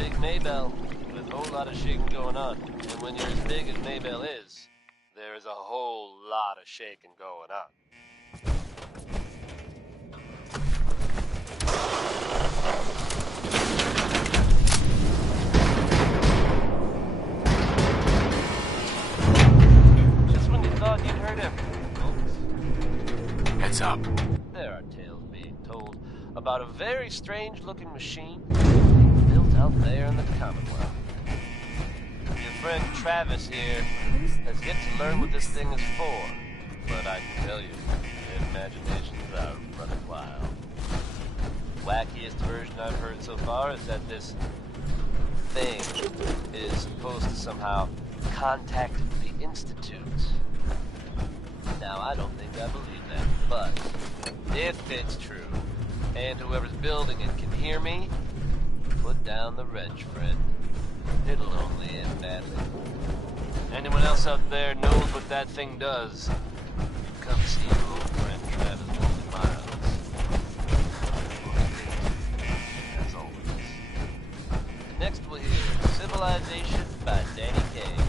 big Maybell with a whole lot of shaking going on. And when you're as big as Maybell is, there is a whole lot of shaking going on. Just when you thought you'd heard everything, folks. Heads up. There are tales being told about a very strange-looking machine built out there in the Commonwealth. Your friend Travis here has yet to learn what this thing is for, but I can tell you, his imaginations are running wild. Wackiest version I've heard so far is that this thing is supposed to somehow contact the Institute. Now, I don't think I believe that, but if it's true, and whoever's building it can hear me, put down the wrench, friend. It'll only end badly. Anyone else out there knows what that thing does, come see your old friend Travis Walton Miles. As always. Next we'll hear Civilization by Danny Kaye.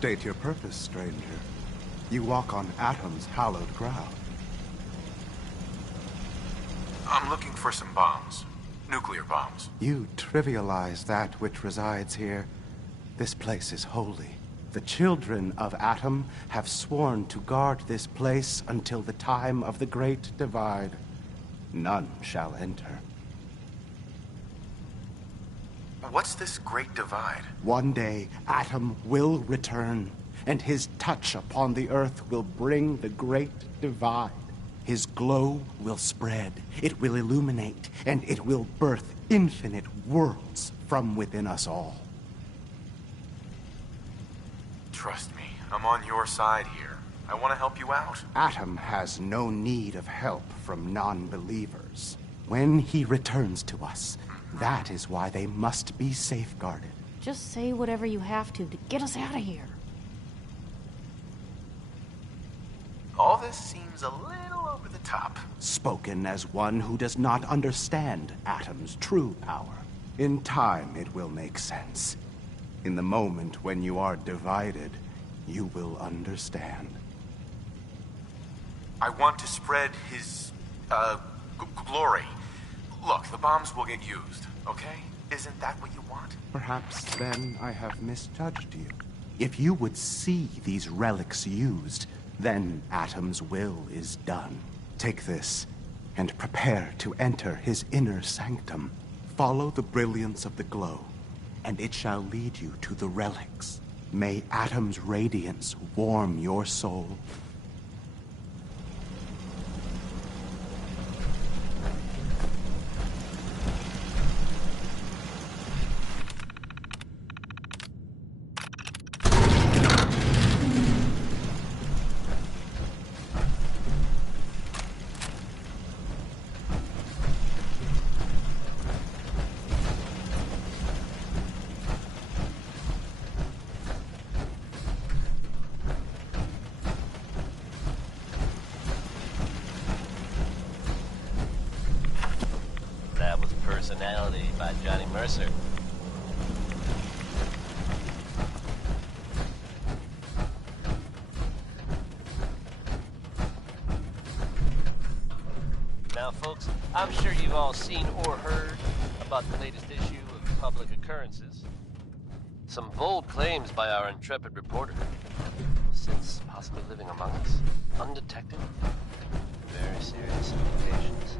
State your purpose, stranger. You walk on Atom's hallowed ground. I'm looking for some bombs. Nuclear bombs. You trivialize that which resides here. This place is holy. The children of Atom have sworn to guard this place until the time of the Great Divide. None shall enter. What's this Great Divide? One day, Atom will return, and his touch upon the Earth will bring the Great Divide. His glow will spread, it will illuminate, and it will birth infinite worlds from within us all. Trust me, I'm on your side here. I want to help you out. Atom has no need of help from non-believers. When he returns to us, that is why they must be safeguarded. Just say whatever you have to get us out of here. All this seems a little over the top. Spoken as one who does not understand Atom's true power. In time, it will make sense. In the moment when you are divided, you will understand. I want to spread his, glory. Look, the bombs will get used, okay? Isn't that what you want? Perhaps then I have misjudged you. If you would see these relics used, then Atom's will is done. Take this, and prepare to enter his inner sanctum. Follow the brilliance of the glow, and it shall lead you to the relics. May Atom's radiance warm your soul. Personality by Johnny Mercer. Now, folks, I'm sure you've all seen or heard about the latest issue of Public Occurrences. Some bold claims by our intrepid reporter. Since possibly living among us, undetected, very serious implications.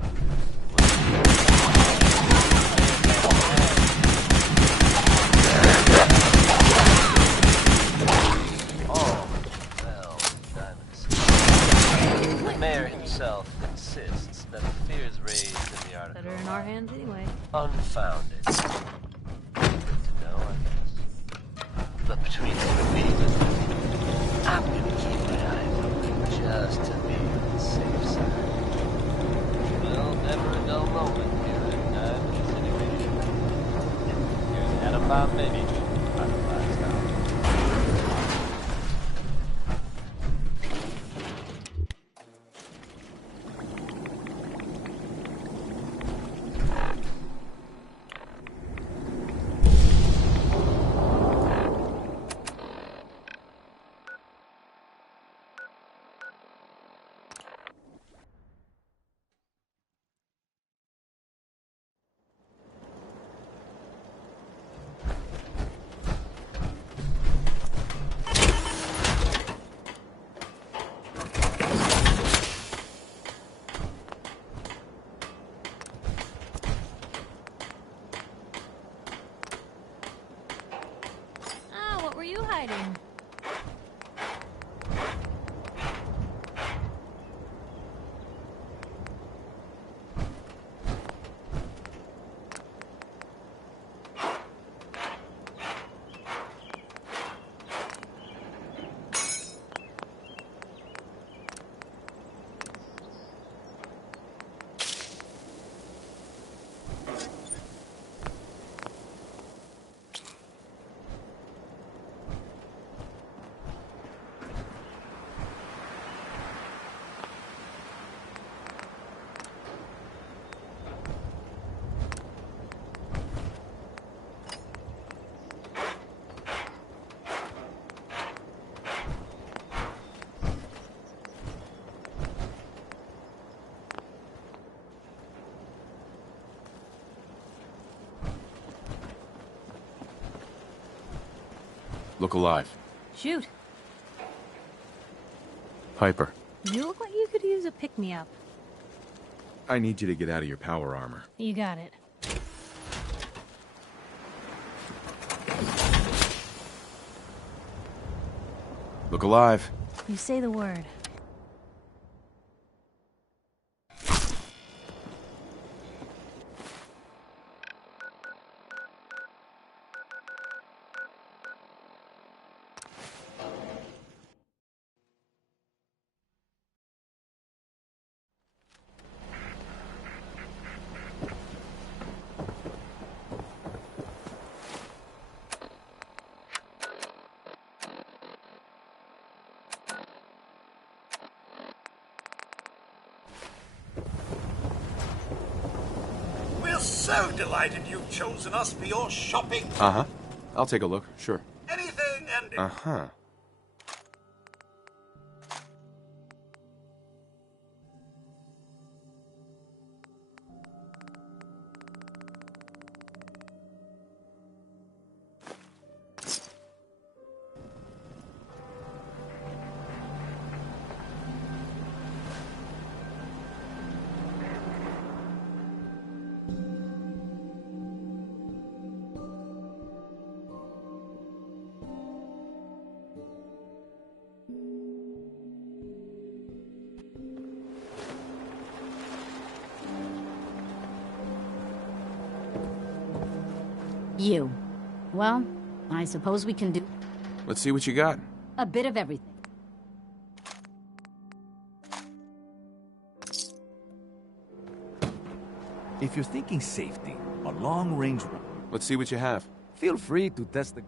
The mayor himself insists that the fears raised in the article Better in our hands anyway. unfounded. Good to know, I guess. But between you and me, I'm gonna keep my eyes open just to be on the safe side. Well, never a dull moment here at Diamond City Radio. Here's Atom Bomb Baby. Butterflies now. What were you hiding? Look alive. Shoot. Piper, You look like you could use a pick-me-up. I need you to get out of your power armor. You got it. Look alive. You say the word. So delighted you've chosen us for your shopping. Uh-huh. I'll take a look, sure. Anything and... Uh-huh. You. Well, I suppose we can do Let's see what you got. a bit of everything. If you're thinking safety, a long-range... Let's see what you have. Feel free to test the...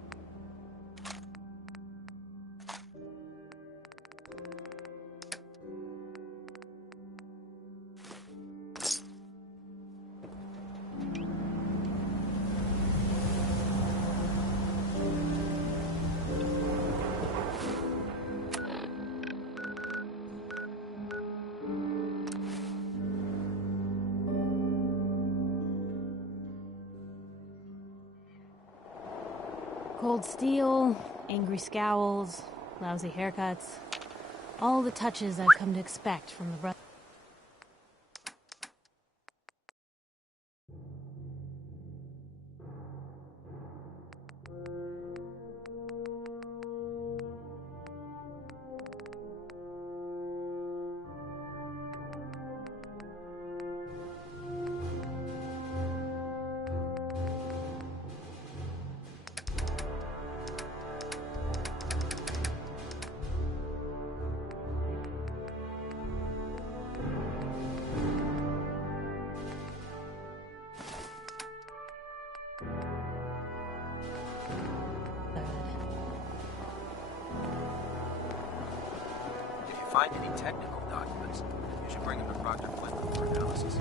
Cold steel, angry scowls, lousy haircuts. All the touches I've come to expect from the brother. Find any technical documents, you should bring them to Proctor Clinton for analysis.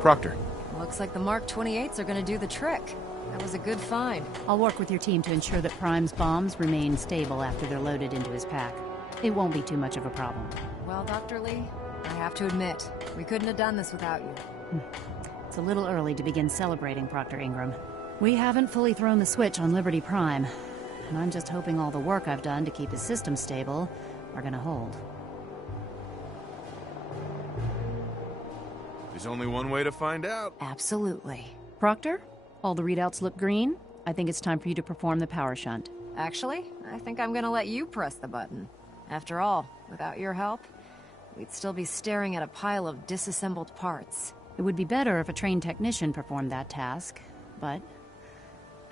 Proctor. Looks like the Mark 28s are gonna do the trick. That was a good find. I'll work with your team to ensure that Prime's bombs remain stable after they're loaded into his pack. It won't be too much of a problem. Well, Dr. Lee, I have to admit, we couldn't have done this without you. It's a little early to begin celebrating, Proctor Ingram. We haven't fully thrown the switch on Liberty Prime, and I'm just hoping all the work I've done to keep his system stable are gonna hold. There's only one way to find out. Absolutely. Proctor, all the readouts look green. I think it's time for you to perform the power shunt. Actually, I think I'm gonna let you press the button. After all, without your help, we'd still be staring at a pile of disassembled parts. It would be better if a trained technician performed that task, but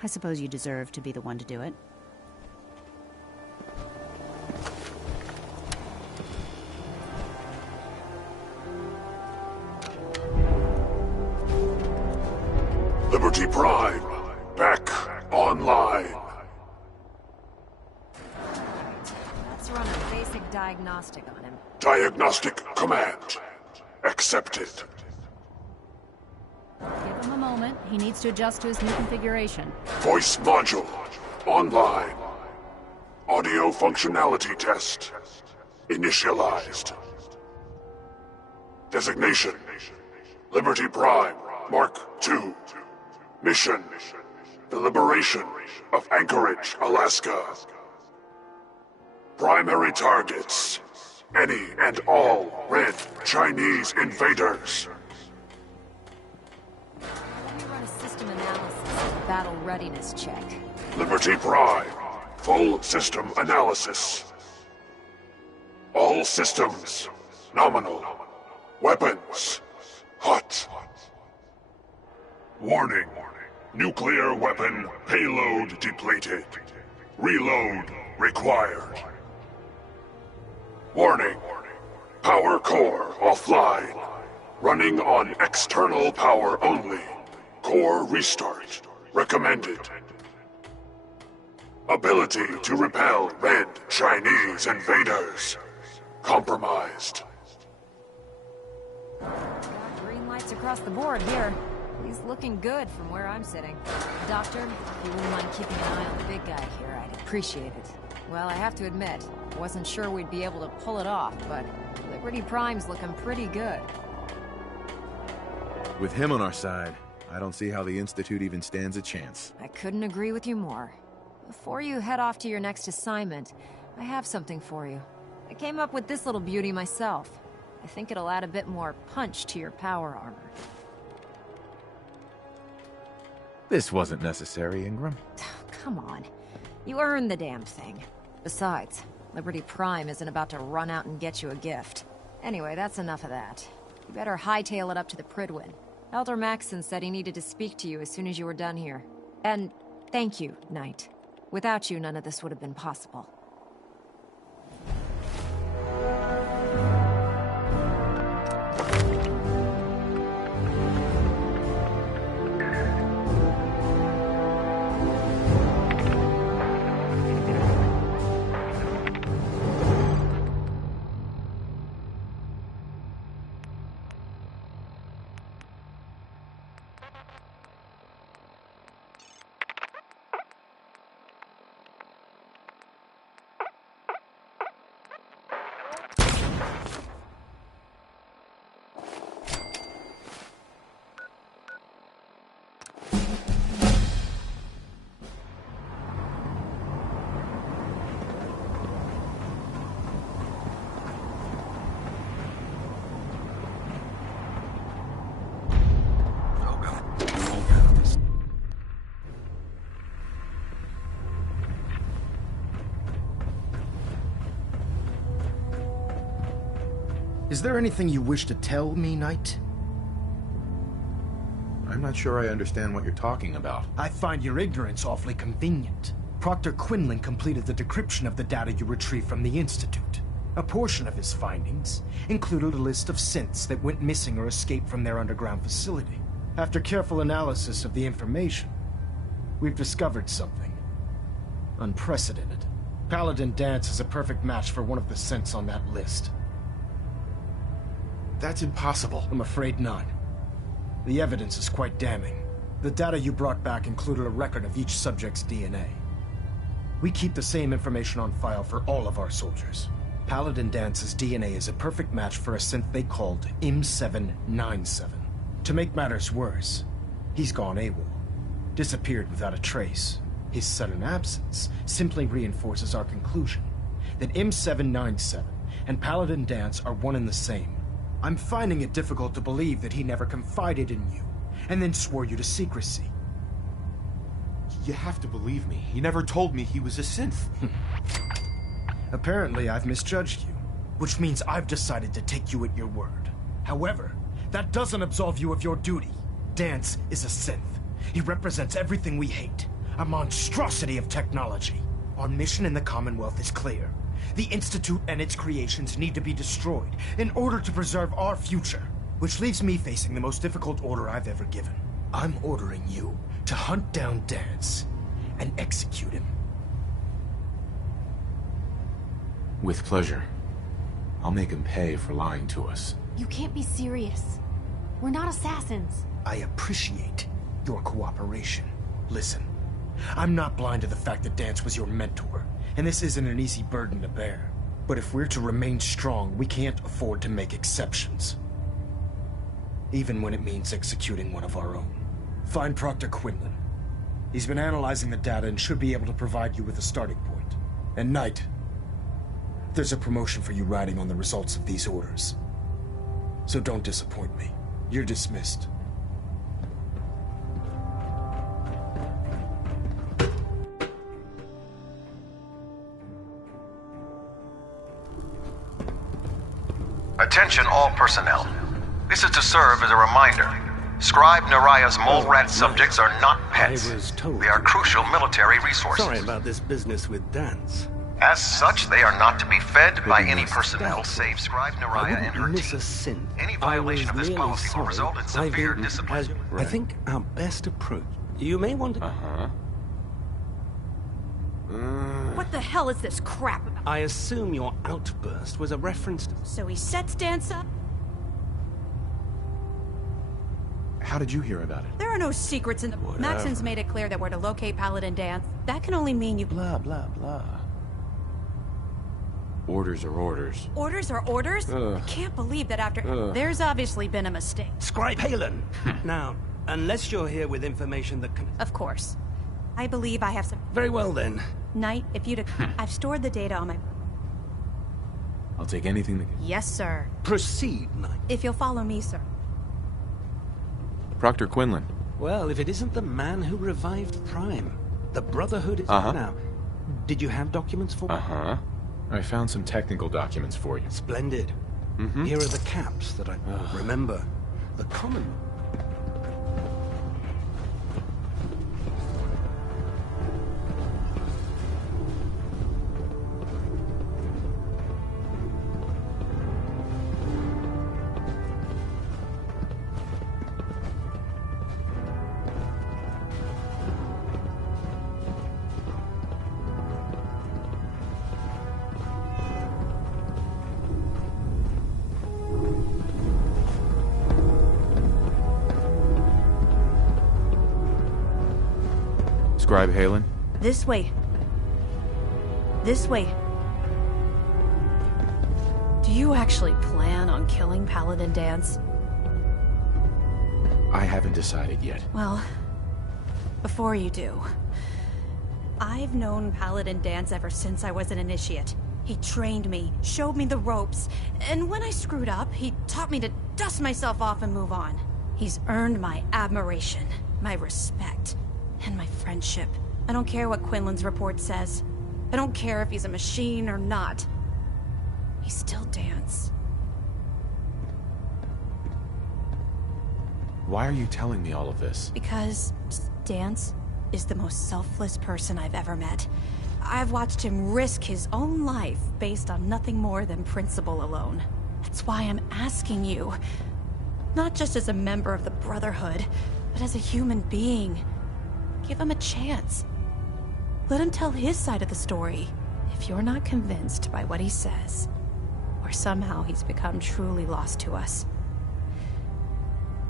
I suppose you deserve to be the one to do it. Liberty Prime, back online. Let's run a basic diagnostic on him. Diagnostic command accepted. Give him a moment. He needs to adjust to his new configuration. Voice module online. Audio functionality test initialized. Designation: Liberty Prime Mark II. Mission: the liberation of Anchorage, Alaska. Primary targets: any and all red Chinese invaders. Let me run a system analysis and battle readiness check. Liberty Prime, full system analysis. All systems nominal. Weapons hot. Warning. Nuclear weapon payload depleted. Reload required. Warning. Power core offline. Running on external power only. Core restart recommended. Ability to repel red Chinese invaders compromised. Green lights across the board here. He's looking good from where I'm sitting. Doctor, if you wouldn't mind keeping an eye on the big guy here, I'd appreciate it. Well, I have to admit, wasn't sure we'd be able to pull it off, but Liberty Prime's looking pretty good. With him on our side, I don't see how the Institute even stands a chance. I couldn't agree with you more. Before you head off to your next assignment, I have something for you. I came up with this little beauty myself. I think it'll add a bit more punch to your power armor. This wasn't necessary, Ingram. Come on. You earned the damn thing. Besides, Liberty Prime isn't about to run out and get you a gift. Anyway, that's enough of that. You better hightail it up to the Prydwen. Elder Maxson said he needed to speak to you as soon as you were done here. And thank you, Knight. Without you, none of this would have been possible. Is there anything you wish to tell me, Knight? I'm not sure I understand what you're talking about. I find your ignorance awfully convenient. Proctor Quinlan completed the decryption of the data you retrieved from the Institute. A portion of his findings included a list of synths that went missing or escaped from their underground facility. After careful analysis of the information, we've discovered something unprecedented. Paladin Danse is a perfect match for one of the synths on that list. That's impossible. I'm afraid not. The evidence is quite damning. The data you brought back included a record of each subject's DNA. We keep the same information on file for all of our soldiers. Paladin Danse's DNA is a perfect match for a synth they called M797. To make matters worse, he's gone AWOL. Disappeared without a trace. His sudden absence simply reinforces our conclusion that M797 and Paladin Danse are one and the same. I'm finding it difficult to believe that he never confided in you, and then swore you to secrecy. You have to believe me. He never told me he was a synth. Apparently, I've misjudged you, which means I've decided to take you at your word. However, that doesn't absolve you of your duty. Danse is a synth. He represents everything we hate, a monstrosity of technology. Our mission in the Commonwealth is clear. The Institute and its creations need to be destroyed in order to preserve our future, which leaves me facing the most difficult order I've ever given. I'm ordering you to hunt down Danse and execute him. With pleasure. I'll make him pay for lying to us. You can't be serious. We're not assassins. I appreciate your cooperation. Listen, I'm not blind to the fact that Danse was your mentor, and this isn't an easy burden to bear. But if we're to remain strong, we can't afford to make exceptions. Even when it means executing one of our own. Find Proctor Quinlan. He's been analyzing the data and should be able to provide you with a starting point. And Knight, there's a promotion for you riding on the results of these orders. So don't disappoint me. You're dismissed. Attention all personnel. This is to serve as a reminder. Scribe Naraya's mole rat subjects are not pets. I was told. They are crucial military resources. Sorry about this business with Dance. As such, they are not to be fed by any personnel save Scribe Naraya and her miss team. a sin. Any violation of this policy will result in severe discipline. I think our best approach. You may want to. What the hell is this crap? I assume your outburst was a reference to. So he sets Dance up? How did you hear about it? There are no secrets in the... Maxon's made it clear that we're to locate Paladin Dance. That can only mean you... Blah, blah, blah. Orders are orders. Orders are orders? I can't believe that after... There's obviously been a mistake. Scribe Halen! Now, unless you're here with information that can... Of course. I believe I have some... Very well, then. Knight, if you'd... I've stored the data on my... I'll take anything that can... Yes, sir. Proceed, Knight. If you'll follow me, sir. Proctor Quinlan. Well, if it isn't the man who revived Prime, the Brotherhood is now. Did you have documents for? I found some technical documents for you. Splendid. Here are the caps that I remember. The common. Scribe Halen? This way. This way. Do you actually plan on killing Paladin Dance? I haven't decided yet. Well, before you do, I've known Paladin Dance ever since I was an initiate. He trained me, showed me the ropes, and when I screwed up, he taught me to dust myself off and move on. He's earned my admiration, my respect, and my friendship. I don't care what Quinlan's report says. I don't care if he's a machine or not. He's still Dance. Why are you telling me all of this? Because Dance is the most selfless person I've ever met. I've watched him risk his own life based on nothing more than principle alone. That's why I'm asking you. Not just as a member of the Brotherhood, but as a human being. Give him a chance. Let him tell his side of the story. If you're not convinced by what he says, or somehow he's become truly lost to us,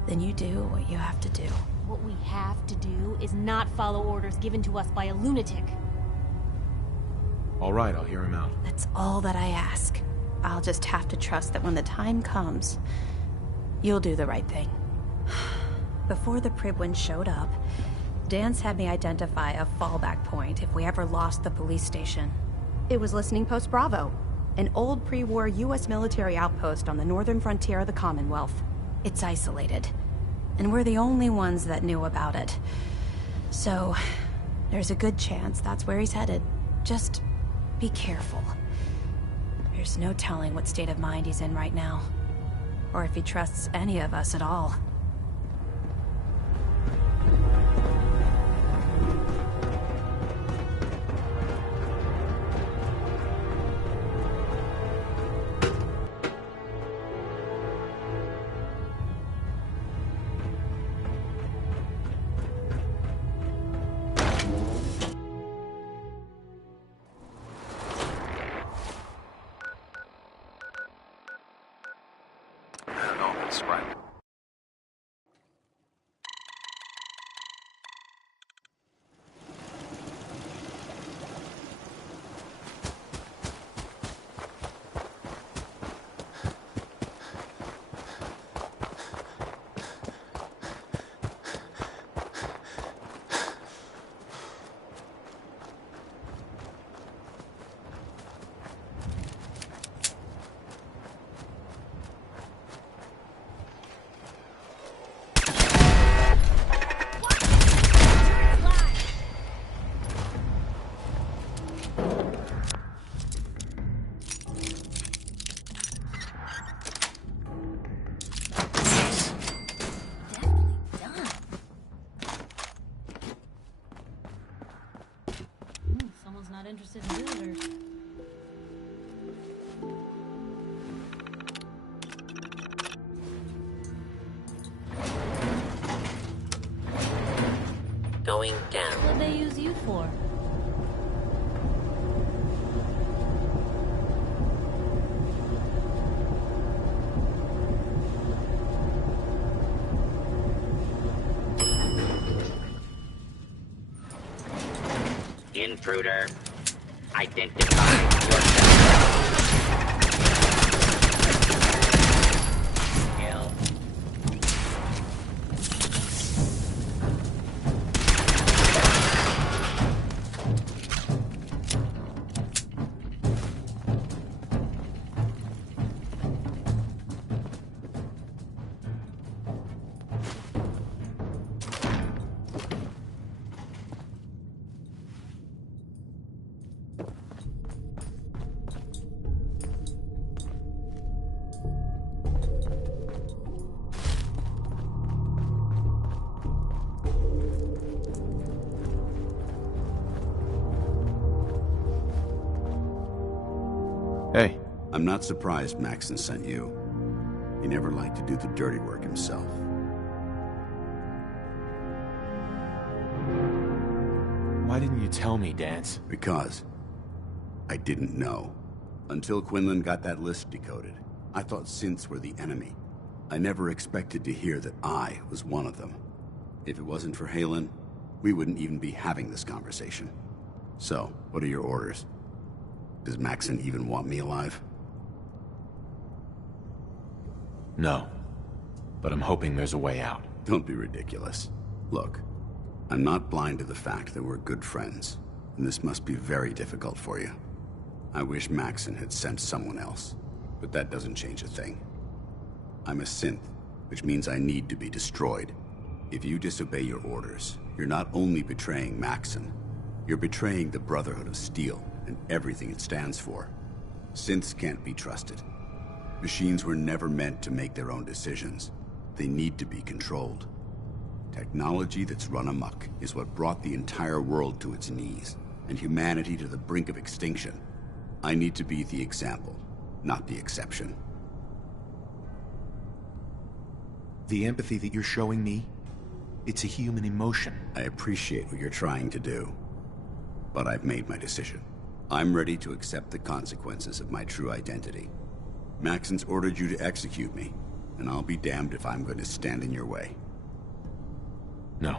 then you do what you have to do. What we have to do is not follow orders given to us by a lunatic. All right, I'll hear him out. That's all that I ask. I'll just have to trust that when the time comes, you'll do the right thing. Before the Prydwen showed up, Dance had me identify a fallback point if we ever lost the police station. It was Listening Post Bravo, an old pre-war US military outpost on the northern frontier of the Commonwealth. It's isolated, and we're the only ones that knew about it. So, there's a good chance that's where he's headed. Just be careful. There's no telling what state of mind he's in right now, or if he trusts any of us at all. Scribe. Going down. What'd they use you for? Intruder. Identify yourself. Kill. Hey. I'm not surprised Maxon sent you. He never liked to do the dirty work himself. Why didn't you tell me, Danse? Because I didn't know. Until Quinlan got that list decoded, I thought synths were the enemy. I never expected to hear that I was one of them. If it wasn't for Haylen, we wouldn't even be having this conversation. So, what are your orders? Does Maxon even want me alive? No. But I'm hoping there's a way out. Don't be ridiculous. Look, I'm not blind to the fact that we're good friends, and this must be very difficult for you. I wish Maxon had sent someone else, but that doesn't change a thing. I'm a synth, which means I need to be destroyed. If you disobey your orders, you're not only betraying Maxon, you're betraying the Brotherhood of Steel and everything it stands for. Synths can't be trusted. Machines were never meant to make their own decisions. They need to be controlled. Technology that's run amok is what brought the entire world to its knees, and humanity to the brink of extinction. I need to be the example, not the exception. The empathy that you're showing me, it's a human emotion. I appreciate what you're trying to do, but I've made my decision. I'm ready to accept the consequences of my true identity. Maxon's ordered you to execute me, and I'll be damned if I'm going to stand in your way. No.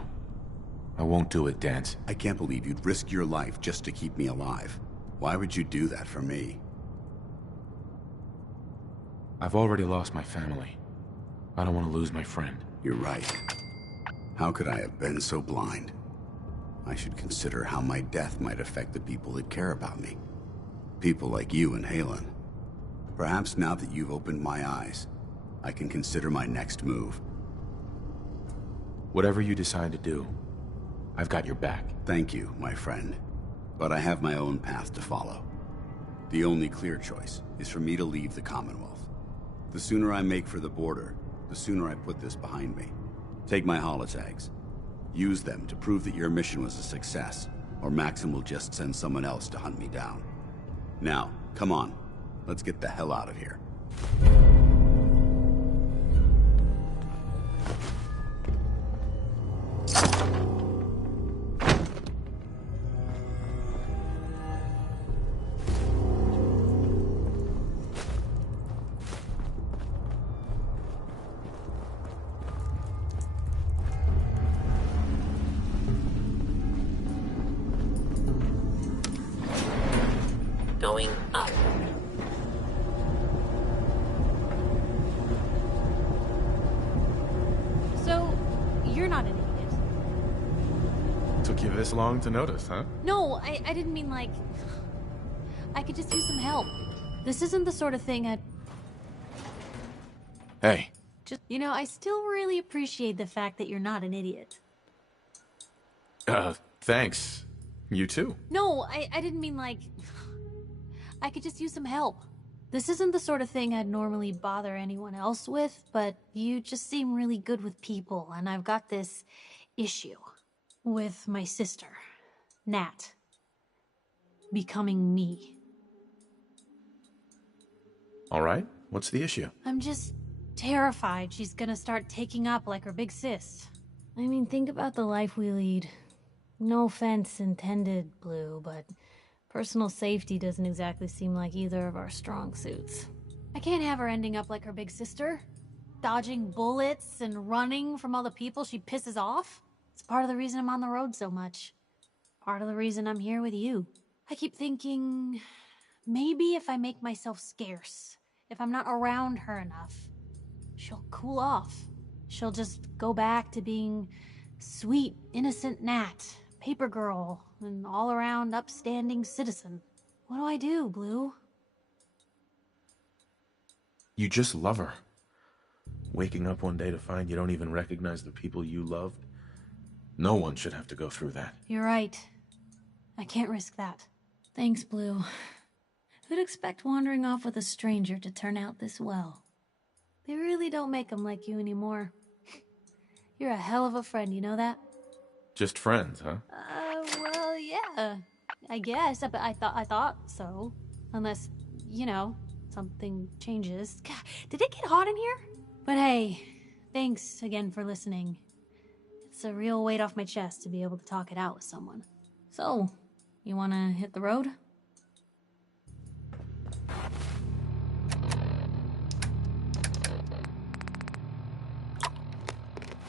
I won't do it, Danse. I can't believe you'd risk your life just to keep me alive. Why would you do that for me? I've already lost my family. I don't want to lose my friend. You're right. How could I have been so blind? I should consider how my death might affect the people that care about me. People like you and Haylen. Perhaps now that you've opened my eyes, I can consider my next move. Whatever you decide to do, I've got your back. Thank you, my friend. But I have my own path to follow. The only clear choice is for me to leave the Commonwealth. The sooner I make for the border, the sooner I put this behind me. Take my holotags. Use them to prove that your mission was a success, or Maxon will just send someone else to hunt me down. Now, come on. Let's get the hell out of here. Going up. So, you're not an idiot. Took you this long to notice, huh? No, I didn't mean like... I could just use some help. This isn't the sort of thing I'd... Hey. Just, you know, I still really appreciate the fact that you're not an idiot. Thanks. You too. No, I didn't mean like... I could just use some help. This isn't the sort of thing I'd normally bother anyone else with, but you just seem really good with people, and I've got this issue with my sister, Nat, becoming me. All right, what's the issue? I'm just terrified she's gonna start taking up like her big sis. I mean, think about the life we lead. No offense intended, Blue, but personal safety doesn't exactly seem like either of our strong suits. I can't have her ending up like her big sister, dodging bullets and running from all the people she pisses off. It's part of the reason I'm on the road so much. Part of the reason I'm here with you. I keep thinking, maybe if I make myself scarce, if I'm not around her enough, she'll cool off. She'll just go back to being sweet, innocent Nat, paper girl, an all-around upstanding citizen. What do I do, Blue? You just love her. Waking up one day to find you don't even recognize the people you loved. No one should have to go through that. You're right. I can't risk that. Thanks, Blue. Who'd expect wandering off with a stranger to turn out this well? They really don't make them like you anymore. You're a hell of a friend, you know that? Just friends, huh? Well, yeah. I guess, but I thought so. Unless, you know, something changes. God, did it get hot in here? But hey, thanks again for listening. It's a real weight off my chest to be able to talk it out with someone. So, you wanna hit the road?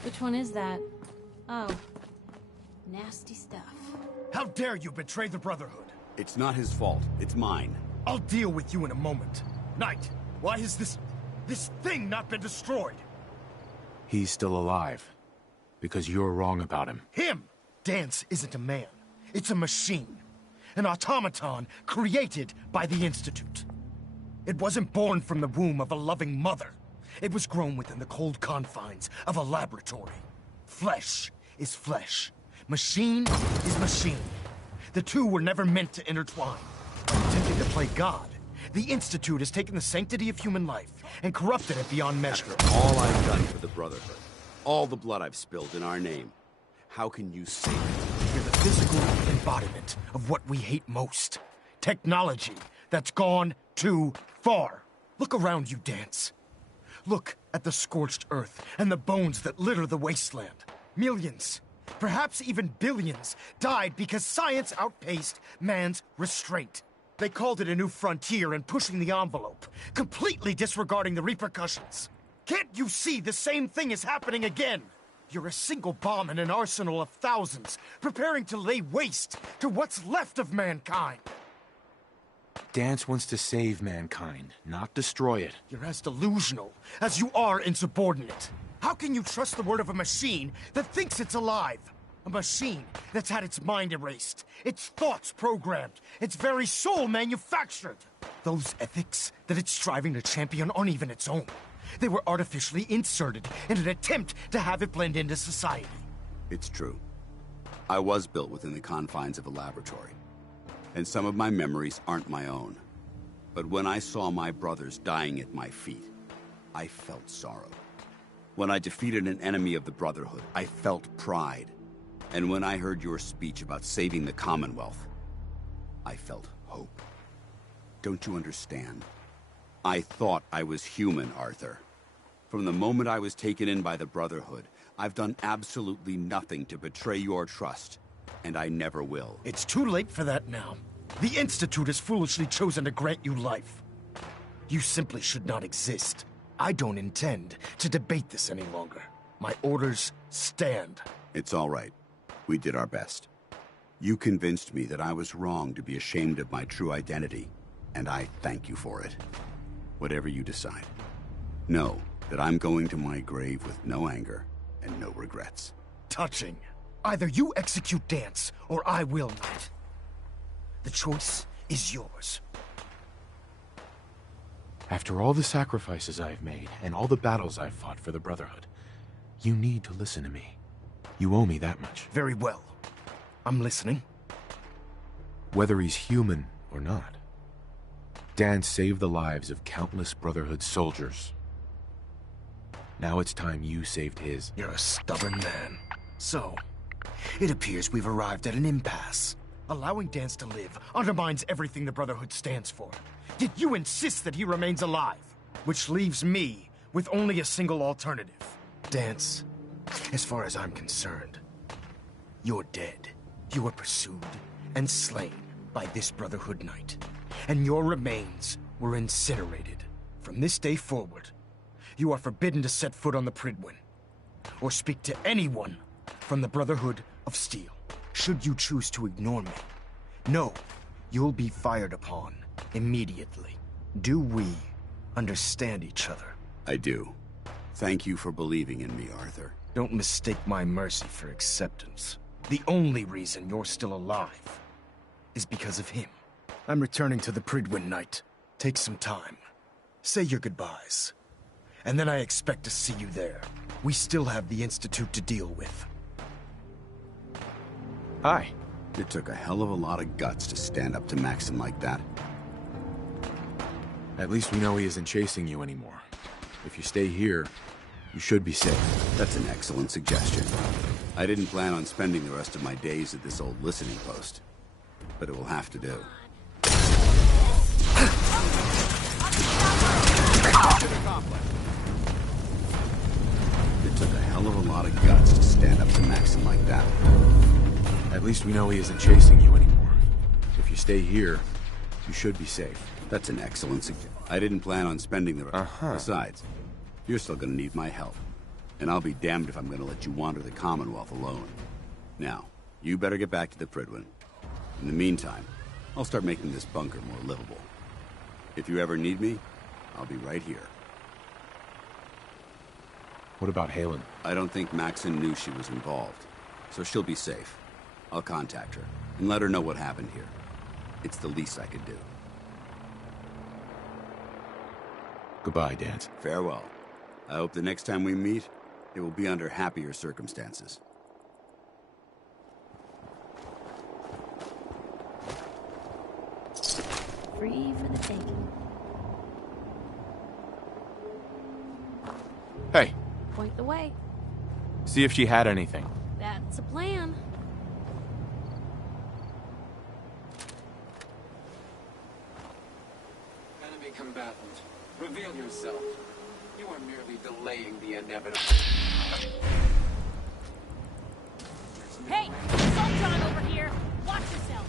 Which one is that? Oh. Nasty stuff. How dare you betray the Brotherhood? It's not his fault. It's mine. I'll deal with you in a moment. Knight, why has this thing not been destroyed? He's still alive. Because you're wrong about him. Him! Dance isn't a man. It's a machine. An automaton created by the Institute. It wasn't born from the womb of a loving mother. It was grown within the cold confines of a laboratory. Flesh is flesh. Machine is machine. The two were never meant to intertwine. Attempting to play God, the Institute has taken the sanctity of human life and corrupted it beyond measure. All I've done for the Brotherhood, all the blood I've spilled in our name, how can you save it? You're the physical embodiment of what we hate most. Technology that's gone too far. Look around you, Dance. Look at the scorched earth and the bones that litter the wasteland. Millions, perhaps even billions, died because science outpaced man's restraint. They called it a new frontier and pushing the envelope, completely disregarding the repercussions. Can't you see the same thing is happening again? You're a single bomb in an arsenal of thousands, preparing to lay waste to what's left of mankind. Dance wants to save mankind, not destroy it. You're as delusional as you are insubordinate. How can you trust the word of a machine that thinks it's alive? A machine that's had its mind erased, its thoughts programmed, its very soul manufactured. Those ethics that it's striving to champion aren't even its own. They were artificially inserted in an attempt to have it blend into society. It's true. I was built within the confines of a laboratory. And some of my memories aren't my own. But when I saw my brothers dying at my feet, I felt sorrow. When I defeated an enemy of the Brotherhood, I felt pride. And when I heard your speech about saving the Commonwealth, I felt hope. Don't you understand? I thought I was human, Arthur. From the moment I was taken in by the Brotherhood, I've done absolutely nothing to betray your trust. And I never will. It's too late for that now. The Institute has foolishly chosen to grant you life. You simply should not exist. I don't intend to debate this any longer. My orders stand. It's all right. We did our best. You convinced me that I was wrong to be ashamed of my true identity, and I thank you for it. Whatever you decide, know that I'm going to my grave with no anger and no regrets. Touching. Either you execute Dance, or I will not. The choice is yours. After all the sacrifices I've made, and all the battles I've fought for the Brotherhood, you need to listen to me. You owe me that much. Very well. I'm listening. Whether he's human or not, Dan saved the lives of countless Brotherhood soldiers. Now it's time you saved his. You're a stubborn man. So, it appears we've arrived at an impasse. Allowing Dance to live undermines everything the Brotherhood stands for. Yet you insist that he remains alive, which leaves me with only a single alternative. Dance, as far as I'm concerned, you're dead. You were pursued and slain by this Brotherhood Knight, and your remains were incinerated. From this day forward, you are forbidden to set foot on the Prydwen, or speak to anyone from the Brotherhood of Steel. Should you choose to ignore me, know you'll be fired upon immediately. Do we understand each other? I do. Thank you for believing in me, Arthur. Don't mistake my mercy for acceptance. The only reason you're still alive is because of him. I'm returning to the Prydwen Knight. Take some time. Say your goodbyes. And then I expect to see you there. We still have the Institute to deal with. Hi. It took a hell of a lot of guts to stand up to Maxon like that. At least we know he isn't chasing you anymore. If you stay here, you should be safe. That's an excellent suggestion. I didn't plan on spending the rest of my days at this old listening post, but it will have to do. It took a hell of a lot of guts to stand up to Maxon like that. At least we know he isn't chasing you anymore. If you stay here, you should be safe. That's an excellent suggestion. I didn't plan on spending the rest. Besides, you're still gonna need my help. And I'll be damned if I'm gonna let you wander the Commonwealth alone. Now, you better get back to the Prydwen. In the meantime, I'll start making this bunker more livable. If you ever need me, I'll be right here. What about Haylen? I don't think Maxon knew she was involved, so she'll be safe. I'll contact her and let her know what happened here. It's the least I could do. Goodbye, Danse. Farewell. I hope the next time we meet, it will be under happier circumstances. Free for the taking. Hey. Point the way. See if she had anything. That's a plan. Enemy combatant, reveal yourself. You are merely delaying the inevitable. Hey! Sultron over here! Watch yourself!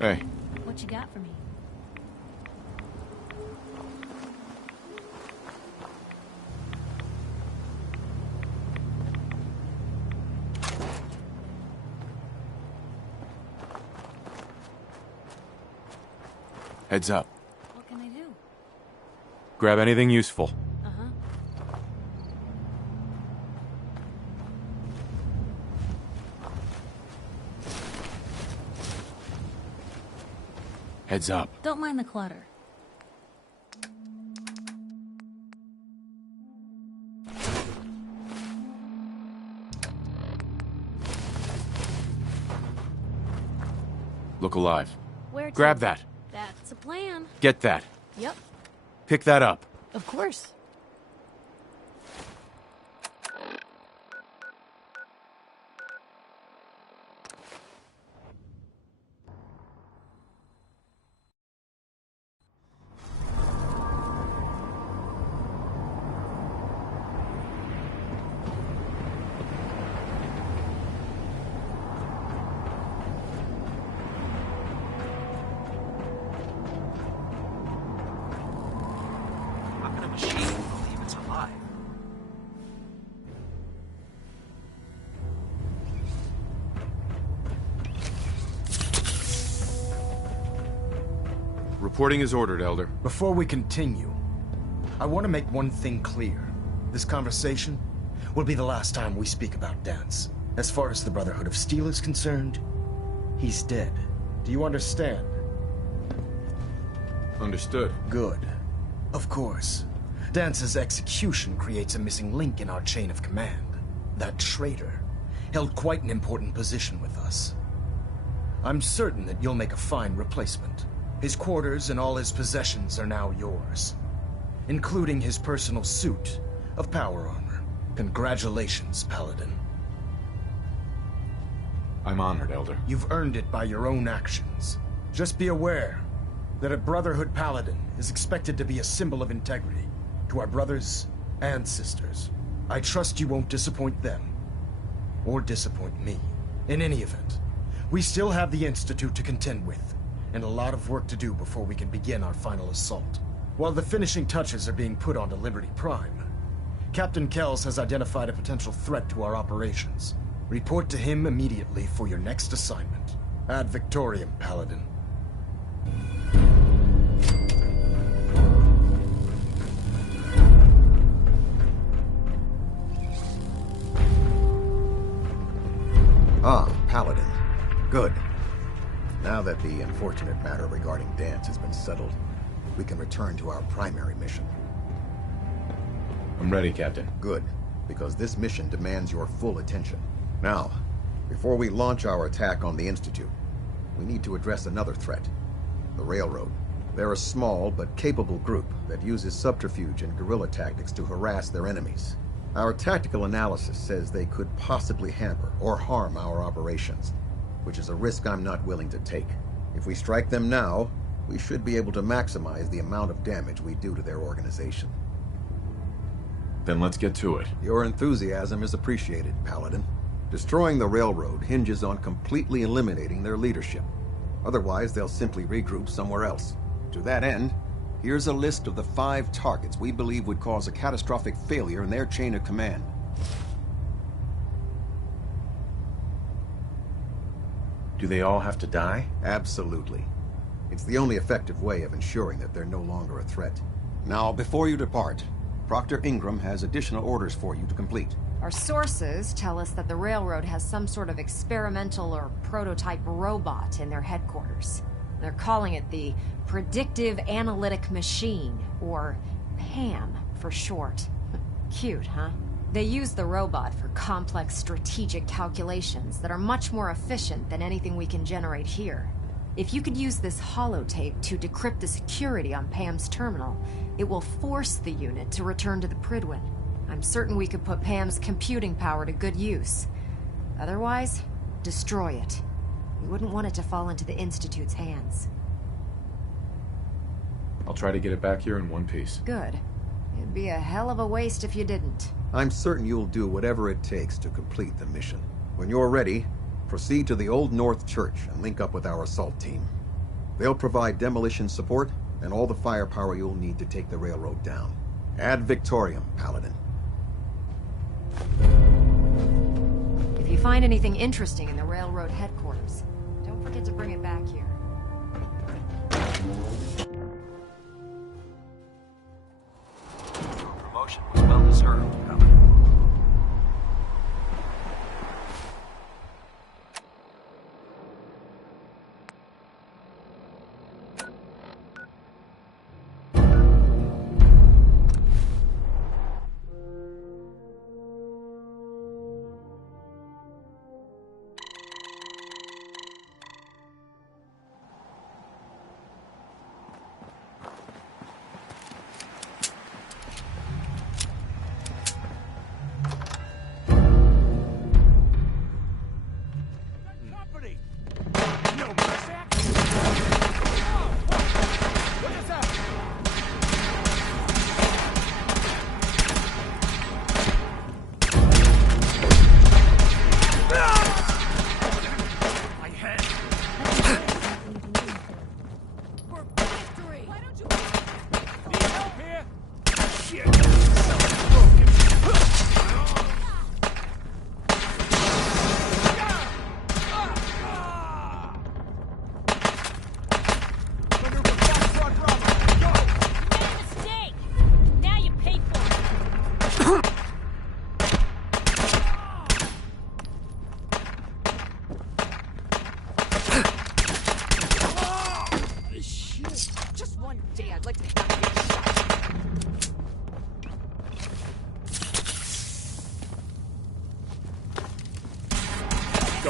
Hey. What you got for me? Heads up. What can I do? Grab anything useful. Heads up. Don't mind the clutter. Look alive. Where to? Grab that. That's a plan. Get that. Yep. Pick that up. Of course. How can a machine Reporting is ordered, Elder. Before we continue, I want to make one thing clear. This conversation will be the last time we speak about Danse. As far as the Brotherhood of Steel is concerned, he's dead. Do you understand? Understood. Good. Of course. Dance's execution creates a missing link in our chain of command. That traitor held quite an important position with us. I'm certain that you'll make a fine replacement. His quarters and all his possessions are now yours, including his personal suit of power armor. Congratulations, Paladin. I'm honored, Elder. You've earned it by your own actions. Just be aware that a Brotherhood Paladin is expected to be a symbol of integrity to our brothers and sisters. I trust you won't disappoint them, or disappoint me. In any event, we still have the Institute to contend with, and a lot of work to do before we can begin our final assault. While the finishing touches are being put onto Liberty Prime, Captain Kells has identified a potential threat to our operations. Report to him immediately for your next assignment. Ad Victoriam, Paladin. Ah, Paladin. Good. Now that the unfortunate matter regarding Danse has been settled, we can return to our primary mission. I'm ready, Captain. Good, because this mission demands your full attention. Now, before we launch our attack on the Institute, we need to address another threat. The Railroad. They're a small but capable group that uses subterfuge and guerrilla tactics to harass their enemies. Our tactical analysis says they could possibly hamper or harm our operations, which is a risk I'm not willing to take. If we strike them now, we should be able to maximize the amount of damage we do to their organization. Then let's get to it. Your enthusiasm is appreciated, Paladin. Destroying the Railroad hinges on completely eliminating their leadership. Otherwise, they'll simply regroup somewhere else. To that end, here's a list of the 5 targets we believe would cause a catastrophic failure in their chain of command. Do they all have to die? Absolutely. It's the only effective way of ensuring that they're no longer a threat. Now, before you depart, Proctor Ingram has additional orders for you to complete. Our sources tell us that the Railroad has some sort of experimental or prototype robot in their headquarters. They're calling it the Predictive Analytic Machine, or PAM for short. Cute, huh? They use the robot for complex strategic calculations that are much more efficient than anything we can generate here. If you could use this holotape to decrypt the security on PAM's terminal, it will force the unit to return to the Prydwen. I'm certain we could put PAM's computing power to good use. Otherwise, destroy it. We wouldn't want it to fall into the Institute's hands. I'll try to get it back here in one piece. Good. It'd be a hell of a waste if you didn't. I'm certain you'll do whatever it takes to complete the mission. When you're ready, proceed to the Old North Church and link up with our assault team. They'll provide demolition support and all the firepower you'll need to take the railroad down. Ad Victoriam, Paladin. If you find anything interesting in the Railroad headquarters, don't forget to bring it back here. Promotion was well deserved, Paladin.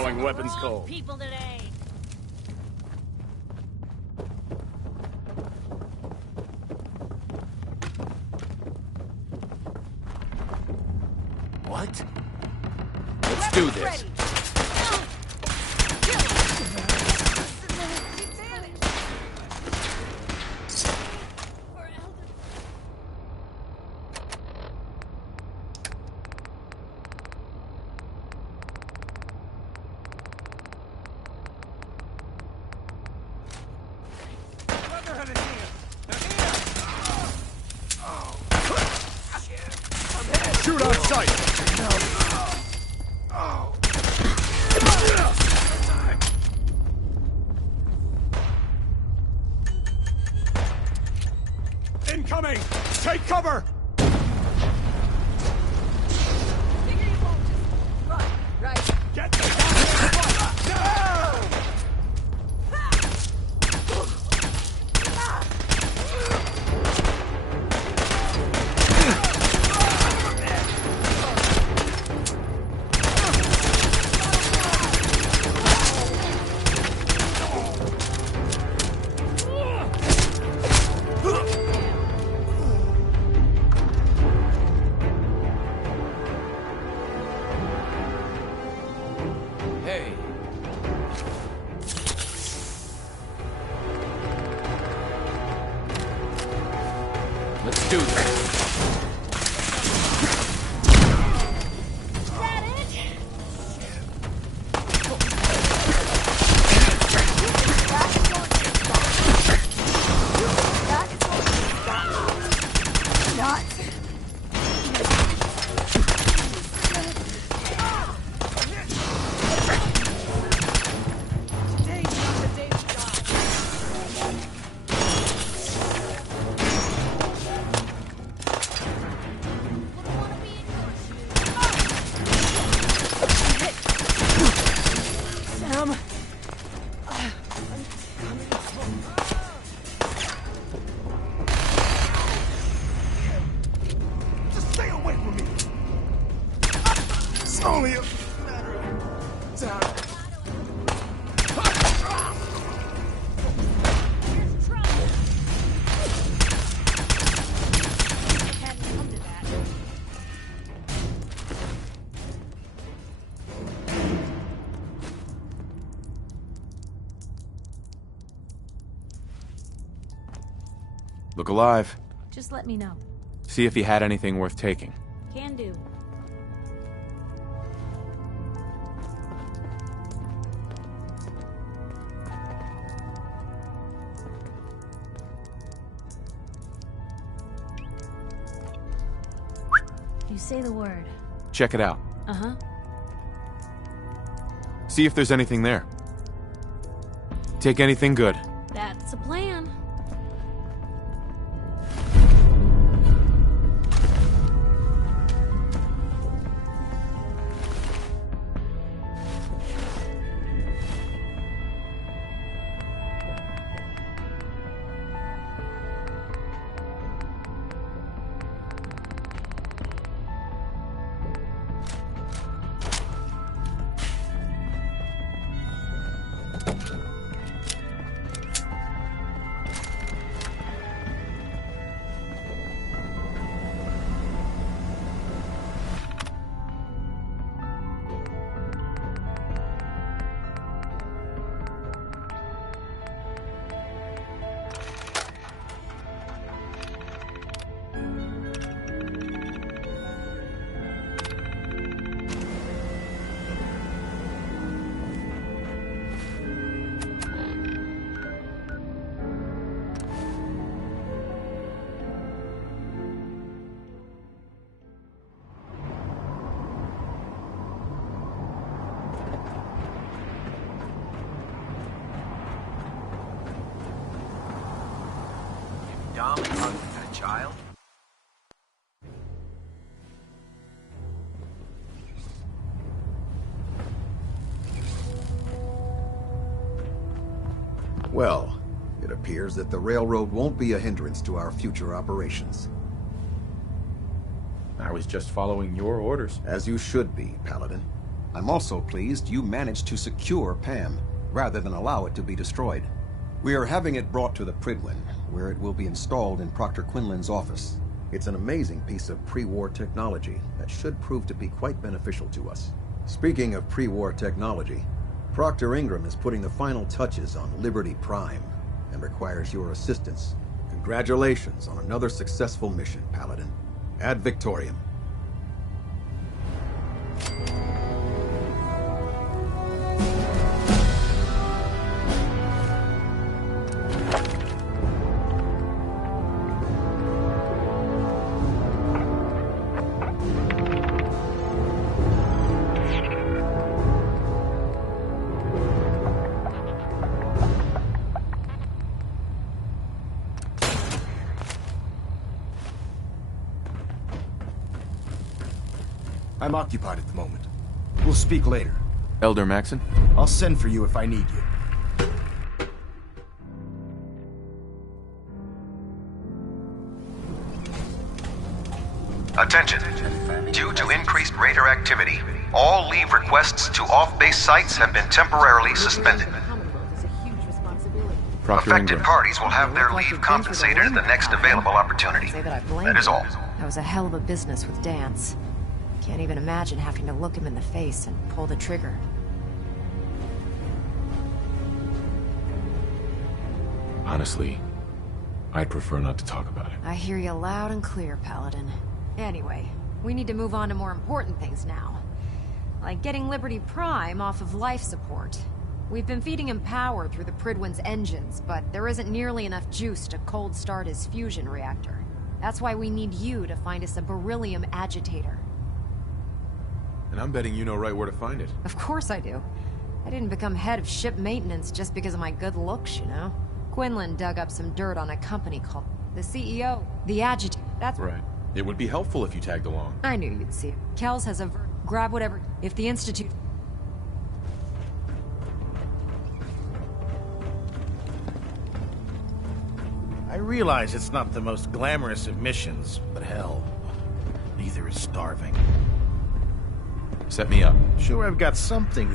going weapons cold. People today. What? Let's do this. Shoot on sight! Incoming! Take cover! Right. Get the down! Hey. Let's do this. Just stay away from me. It's only a matter of time. Look alive. Just let me know. See if he had anything worth taking. Can do. You say the word. Check it out. Uh-huh. See if there's anything there. Take anything good. That's a plan. Dom and hugging that child? Well, it appears that the railroad won't be a hindrance to our future operations. I was just following your orders. As you should be, Paladin. I'm also pleased you managed to secure Pam, rather than allow it to be destroyed. We are having it brought to the Prydwen, where it will be installed in Proctor Quinlan's office. It's an amazing piece of pre-war technology that should prove to be quite beneficial to us. Speaking of pre-war technology, Proctor Ingram is putting the final touches on Liberty Prime and requires your assistance. Congratulations on another successful mission, Paladin. Ad Victoriam. I'm occupied at the moment. We'll speak later. Elder Maxson? I'll send for you if I need you. Attention. Due to increased raider activity, all leave requests to off-base sites have been temporarily suspended. Proctor Affected Ingram. parties will have their leave compensated at the next available opportunity. That is all. That was a hell of a business with Dance. Can't even imagine having to look him in the face and pull the trigger. Honestly, I'd prefer not to talk about it. I hear you loud and clear, Paladin. Anyway, we need to move on to more important things now. Like getting Liberty Prime off of life support. We've been feeding him power through the Prydwen's engines, but there isn't nearly enough juice to cold start his fusion reactor. That's why we need you to find us a beryllium agitator. And I'm betting you know right where to find it. Of course I do. I didn't become head of ship maintenance just because of my good looks, you know? Quinlan dug up some dirt on a company called the CEO, the Agitator. That's right. It would be helpful if you tagged along. I knew you'd see it. Kells has a grab whatever. If the Institute... I realize it's not the most glamorous of missions, but hell, neither is starving. Set me up. Sure, I've got something.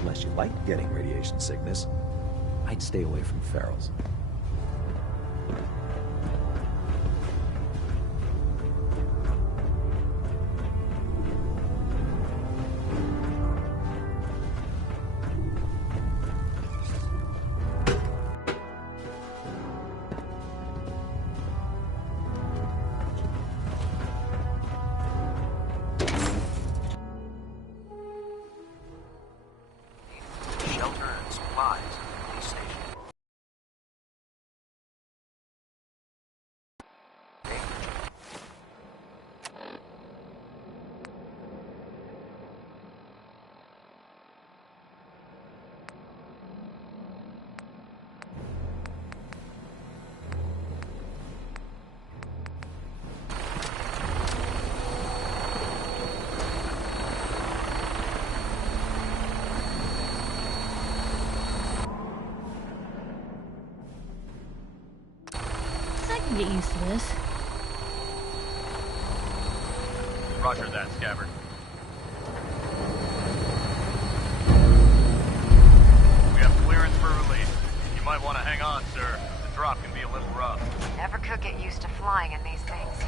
Unless you like getting radiation sickness, I'd stay away from ferals. Get used to this. Roger that, Scabbard. We have clearance for release. You might want to hang on, sir. The drop can be a little rough. Never could get used to flying in these things.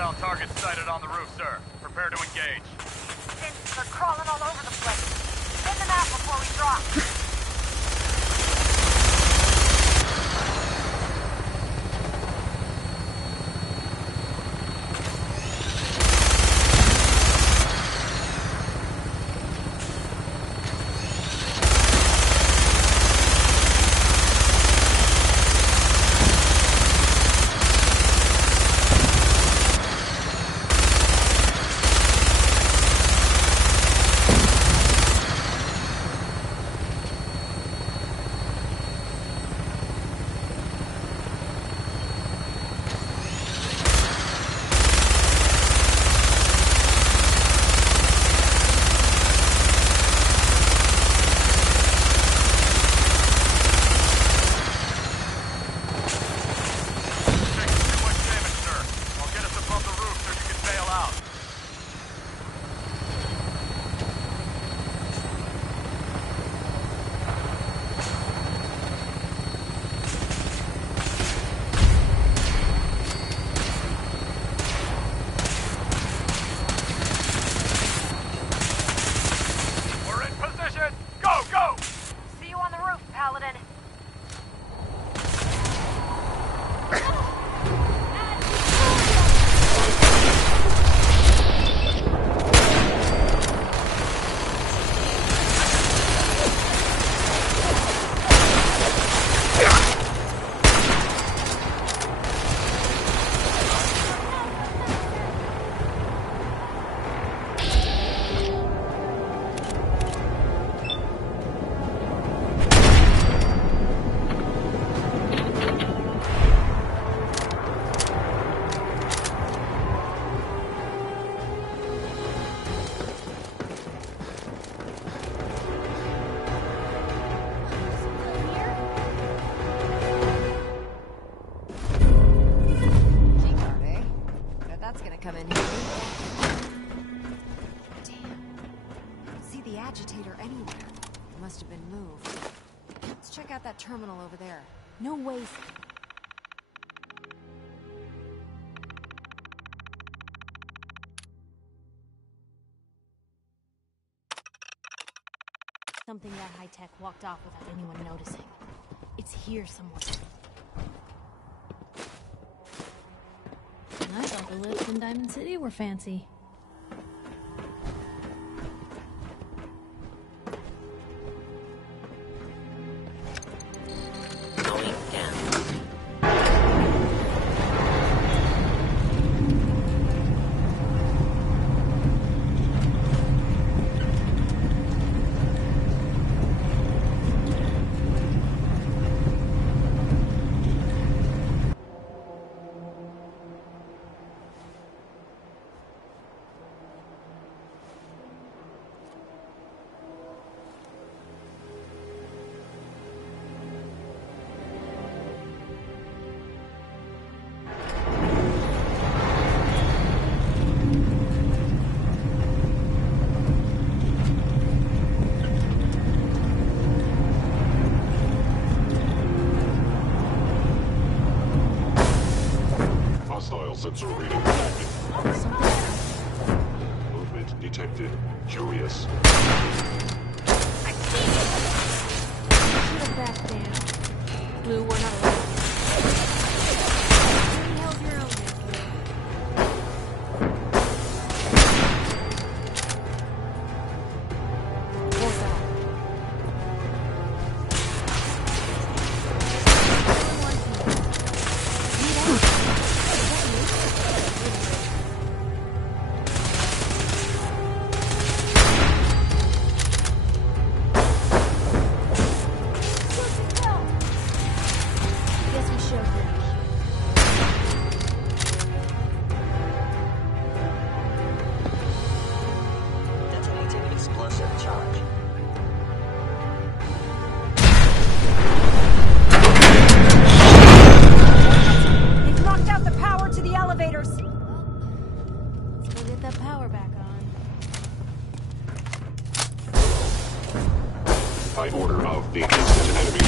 Hostile targets sighted on the roof, sir. Prepare to engage. They're crawling all over the place. Get them out before we drop. Come in here. Damn. I don't see the agitator anywhere. It must have been moved. Let's check out that terminal over there. No way. Something that high-tech walked off without anyone noticing. It's here somewhere. I thought the lifts in Diamond City were fancy. Going down. Sensor reading detected. Movement detected. Curious. I see you! Should have backed down. Blue, we're not alone. You held your own there, by order of the instant enemy.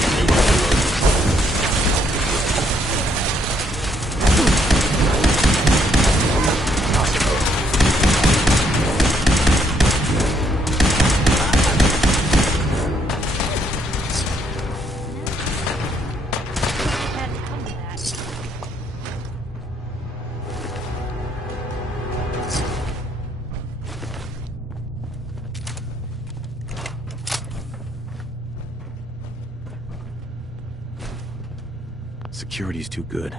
security's too good.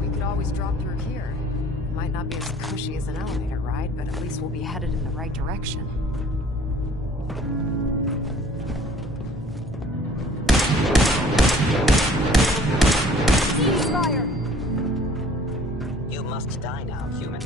We could always drop through here. Might not be as cushy as an elevator ride, but at least we'll be headed in the right direction. Ceasefire! You must die now, human.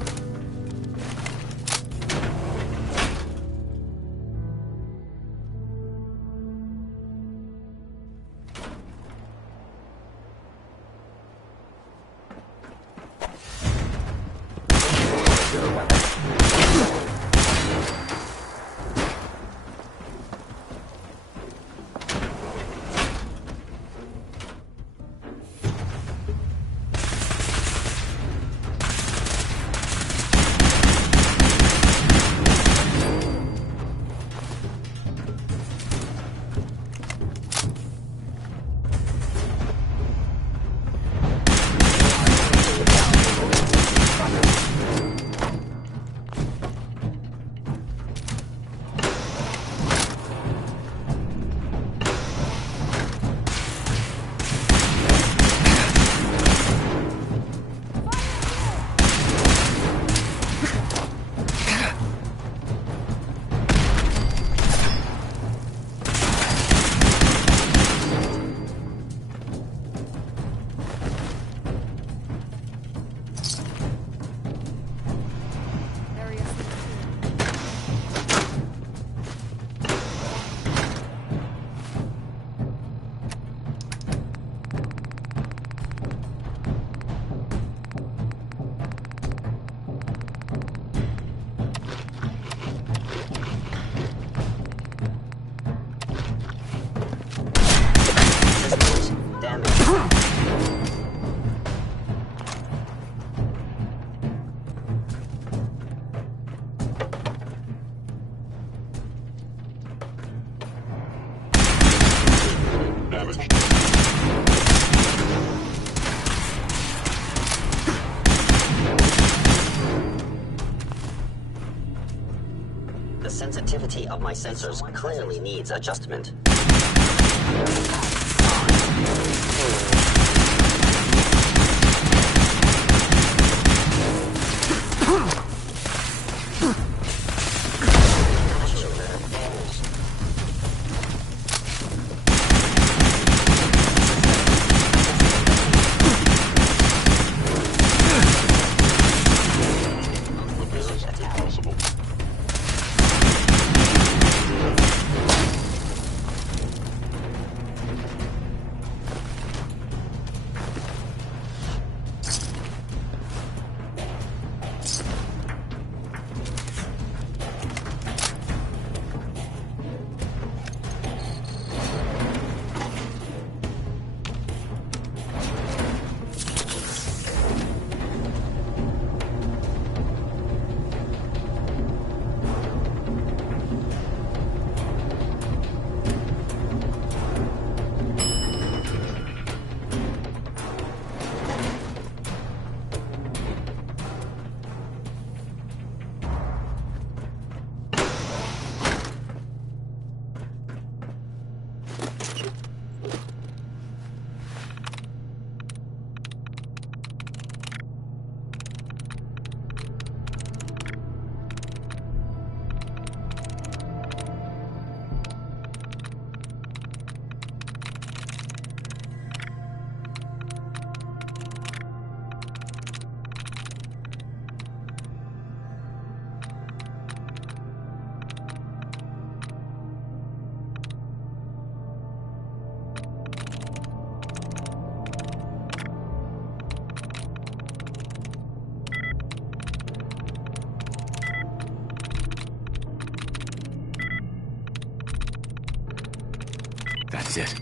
The sensitivity of my sensors clearly needs adjustment. That's it.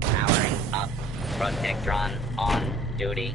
Powering up. Protectron on duty.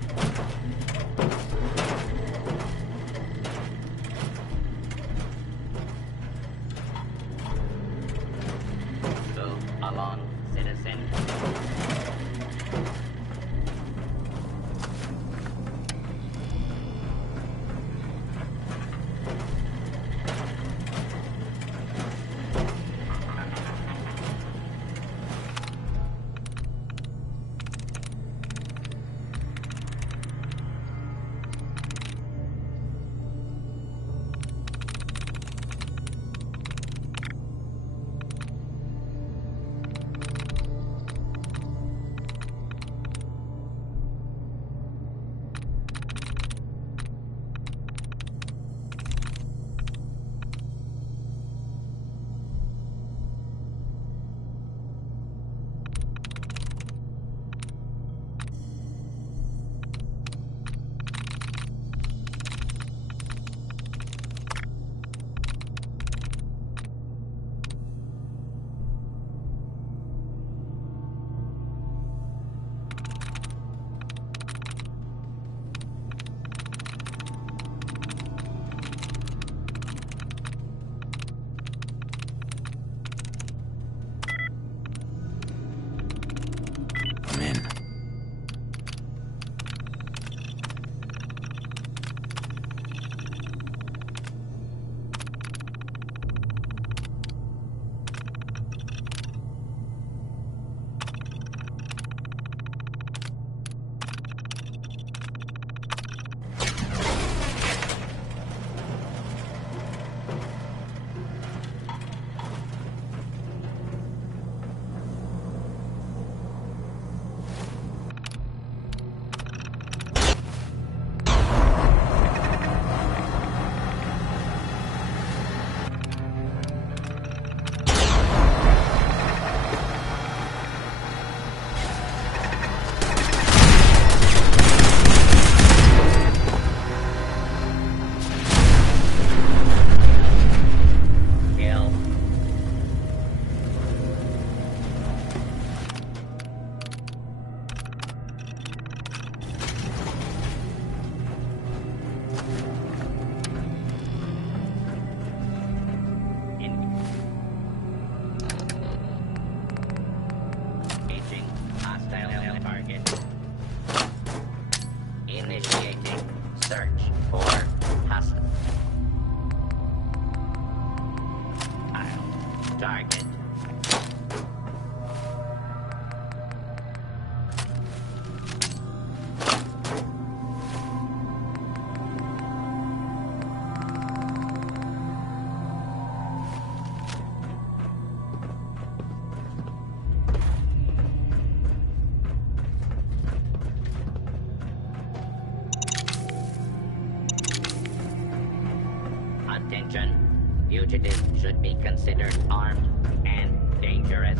fugitive should be considered armed and dangerous.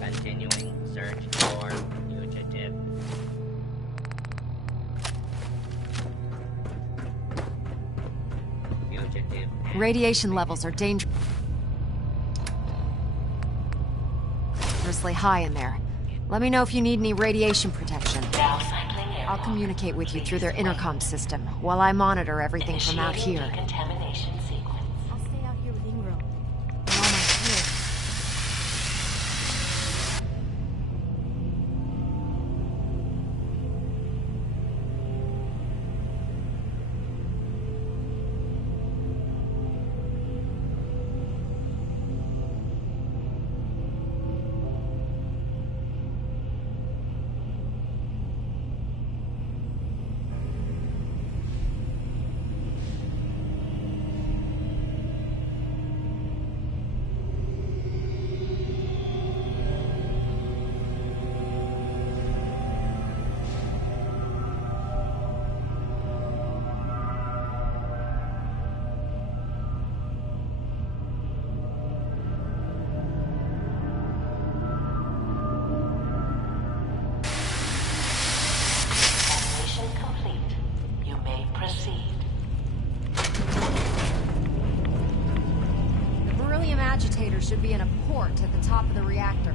Continuing search for fugitive. Fugitive. Radiation levels are dangerously high in there. Let me know if you need any radiation protection. I'll communicate with you through their intercom system while I monitor everything from out here. Contamination sequence. I'll stay out here with Ingram. And all my kids. Mission complete. You may proceed. The beryllium agitator should be in a port at the top of the reactor.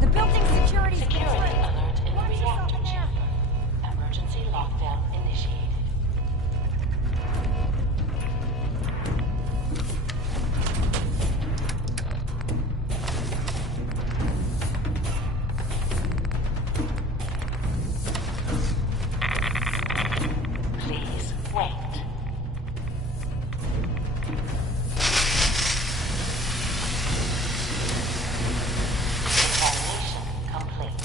The building security's Security alert in the reactor chamber. Emergency lockdown initiated. Please wait. Examination complete.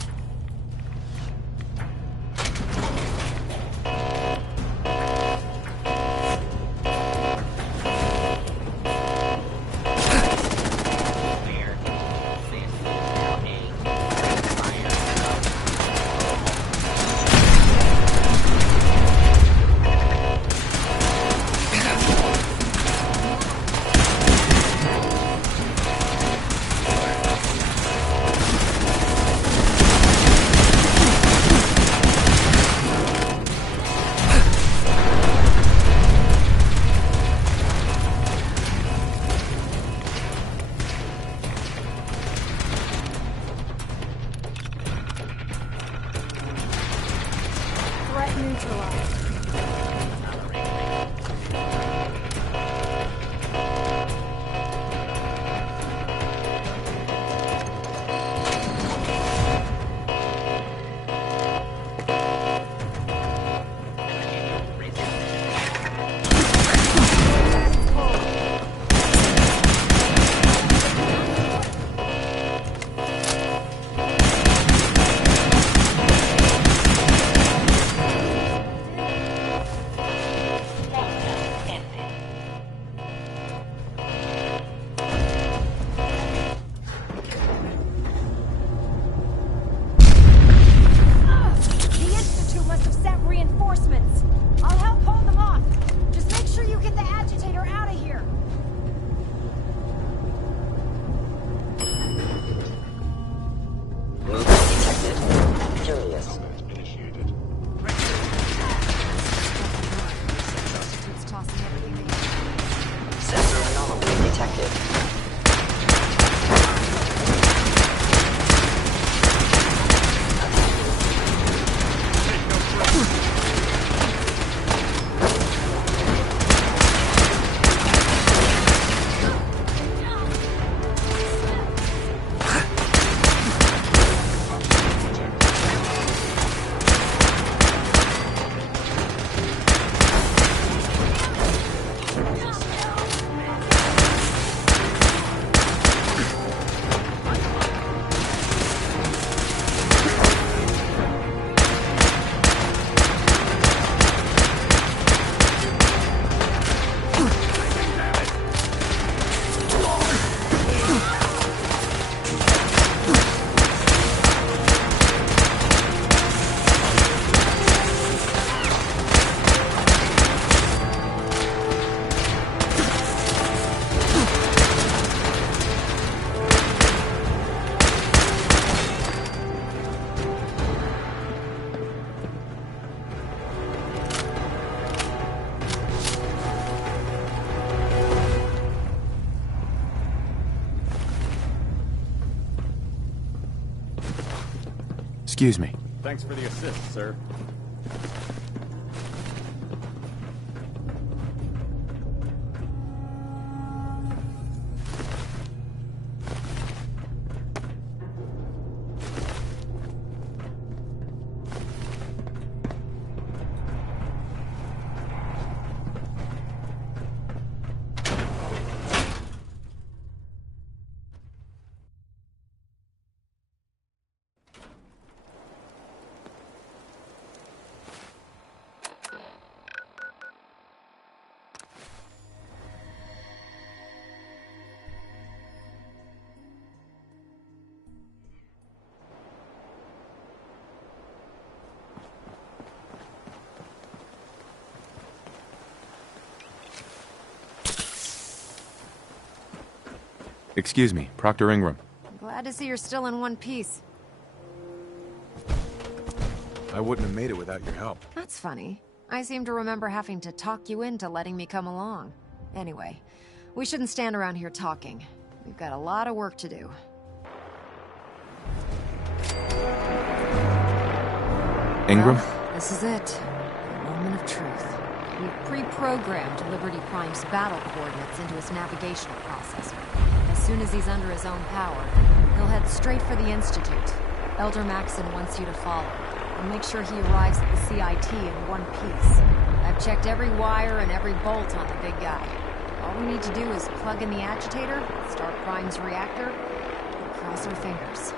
Threat neutralized. Excuse me. Thanks for the assist, sir. Excuse me, Proctor Ingram. Glad to see you're still in one piece. I wouldn't have made it without your help. That's funny. I seem to remember having to talk you into letting me come along. Anyway, we shouldn't stand around here talking. We've got a lot of work to do. Ingram? Well, this is it. The moment of truth. We've pre-programmed Liberty Prime's battle coordinates into his navigational processor. As soon as he's under his own power, he'll head straight for the Institute. Elder Maxson wants you to follow, and make sure he arrives at the CIT in one piece. I've checked every wire and every bolt on the big guy. All we need to do is plug in the agitator, start Prime's reactor, and cross our fingers.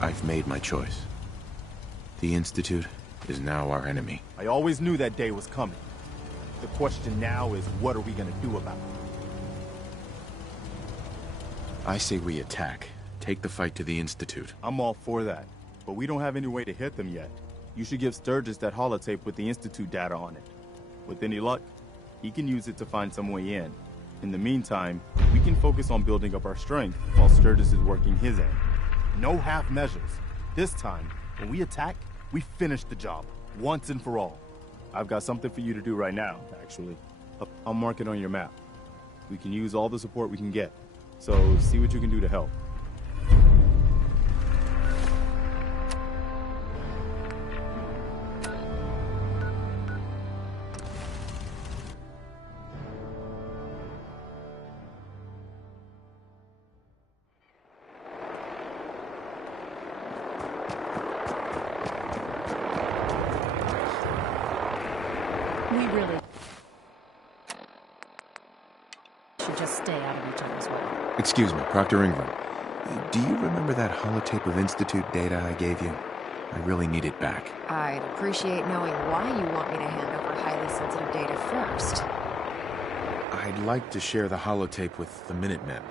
I've made my choice. The Institute is now our enemy. I always knew that day was coming. The question now is, what are we gonna do about it? I say we attack. Take the fight to the Institute. I'm all for that, but we don't have any way to hit them yet. You should give Sturgis that holotape with the Institute data on it. With any luck, he can use it to find some way in. In the meantime, we can focus on building up our strength while Sturgis is working his end. No half measures. This time, when we attack, we finish the job, once and for all. I've got something for you to do right now, actually. I'll mark it on your map. We can use all the support we can get, so see what you can do to help. We really should just stay out of each other's way. Excuse me, Proctor Ingram. Do you remember that holotape of Institute data I gave you? I really need it back. I'd appreciate knowing why you want me to hand over highly sensitive data first. I'd like to share the holotape with the Minutemen.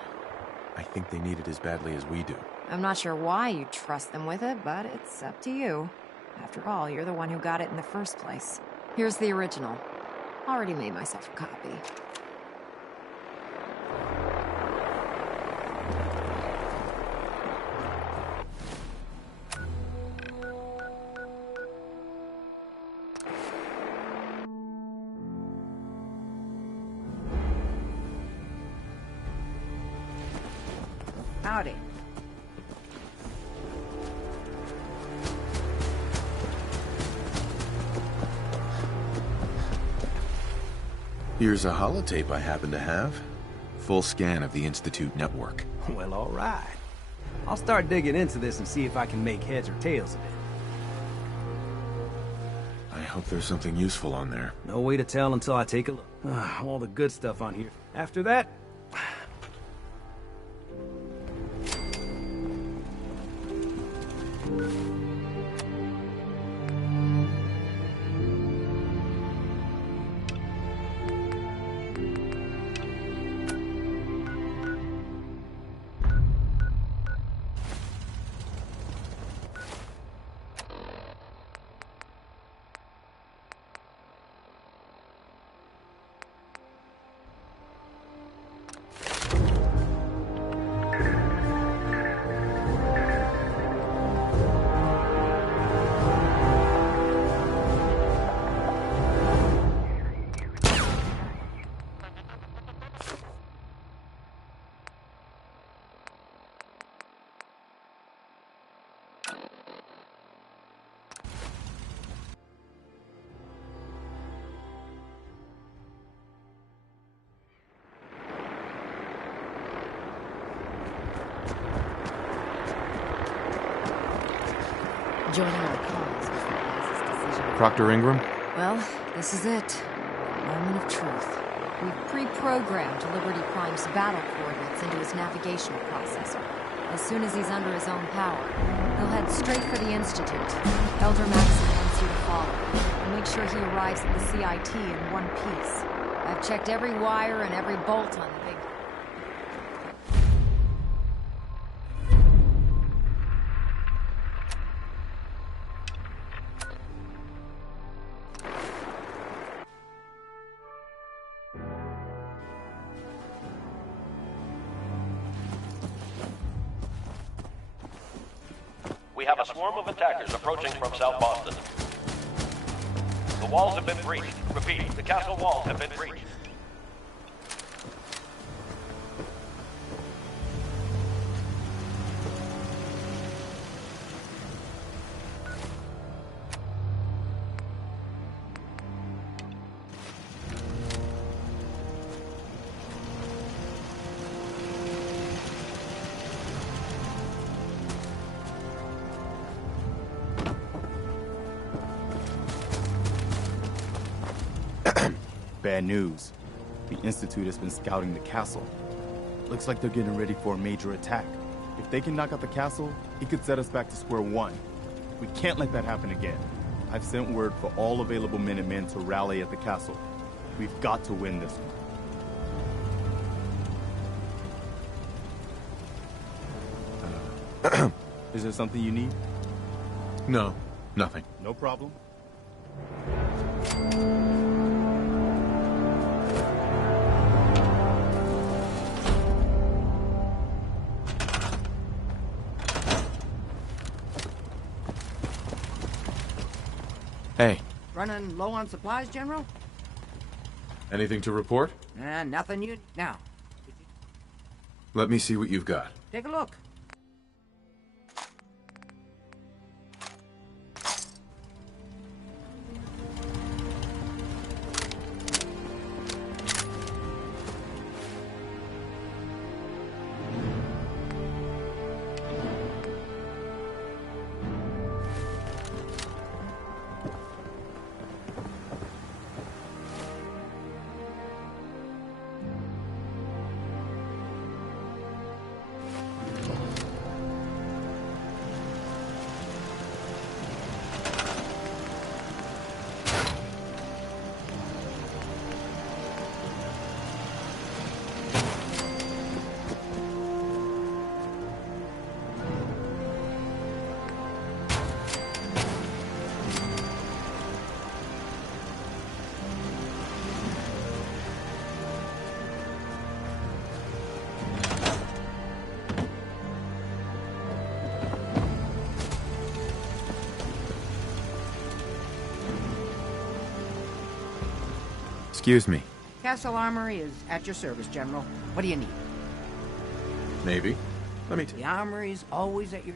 I think they need it as badly as we do. I'm not sure why you trust them with it, but it's up to you. After all, you're the one who got it in the first place. Here's the original. Already made myself a copy. Howdy. Here's a holotape I happen to have. Full scan of the Institute network. Well, all right. I'll start digging into this and see if I can make heads or tails of it. I hope there's something useful on there. No way to tell until I take a look. All the good stuff on here. After that... Joining our cause was the wisest decision. Proctor Ingram? Well, this is it. Moment of truth. We've pre-programmed Liberty Prime's battle coordinates into his navigational processor. As soon as he's under his own power, he'll head straight for the Institute. Elder Maxson wants you to follow, and make sure he arrives at the CIT in one piece. I've checked every wire and every bolt on the big... We have a swarm of attackers approaching from South Boston. The walls have been breached. Repeat, the castle walls have been breached. Bad news. The Institute has been scouting the castle. Looks like they're getting ready for a major attack. If they can knock out the castle, it could set us back to square one. We can't let that happen again. I've sent word for all available Minutemen to rally at the castle. We've got to win this one. Is there something you need? No, nothing. No problem. Hey. Running low on supplies, General? Anything to report? Nothing you... Now, Let me see what you've got. take a look. Excuse me. Castle Armory is at your service, General. What do you need? Maybe. Let me... The Armory's always at your...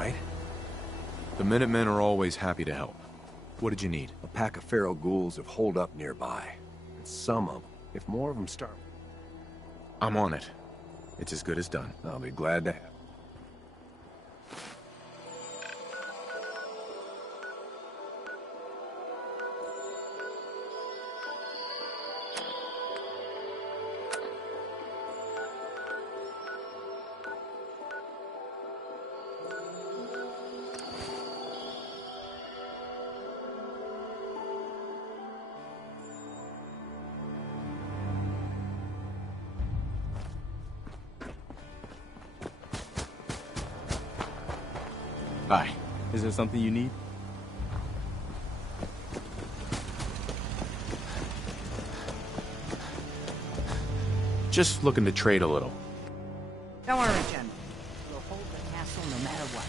right? The Minutemen are always happy to help. What did you need? A pack of feral ghouls have holed up nearby. And some of them, if more of them start... I'm on it. It's as good as done. I'll be glad to have. Hi. Is there something you need? Just looking to trade a little. Don't worry, General. We'll hold the castle no matter what.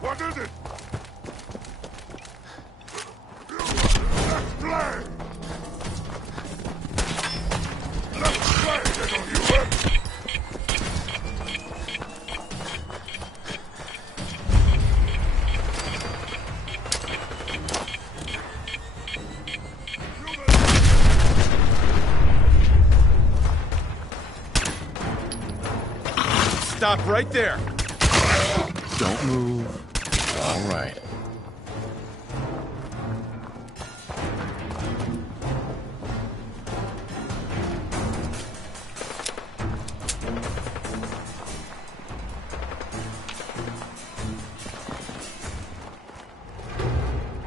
What is it? Stop right there! Don't move. All right.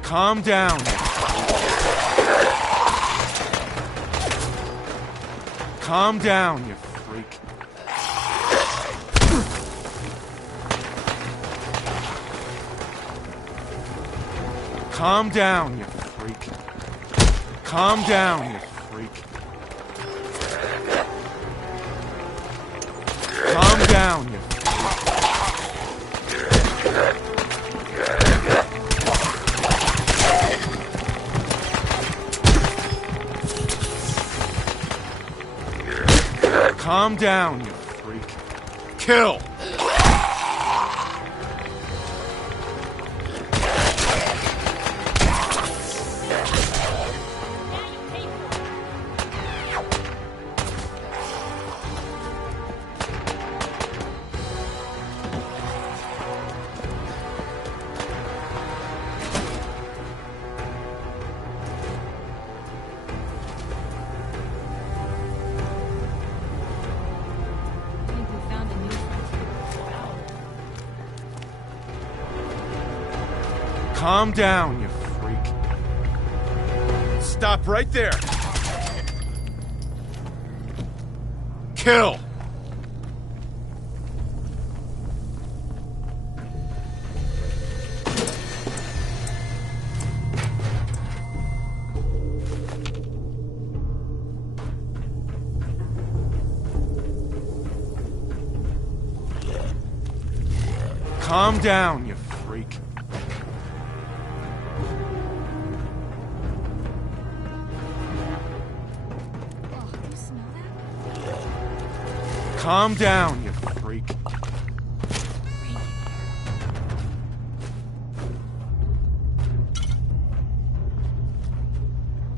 Calm down. Calm down, you freak. Calm down, you freak. Calm down, you freak. Calm down, you freak. Calm down, you freak. Kill! Calm down, you freak. Stop right there. Kill! Calm down, you freak. Calm down, you freak.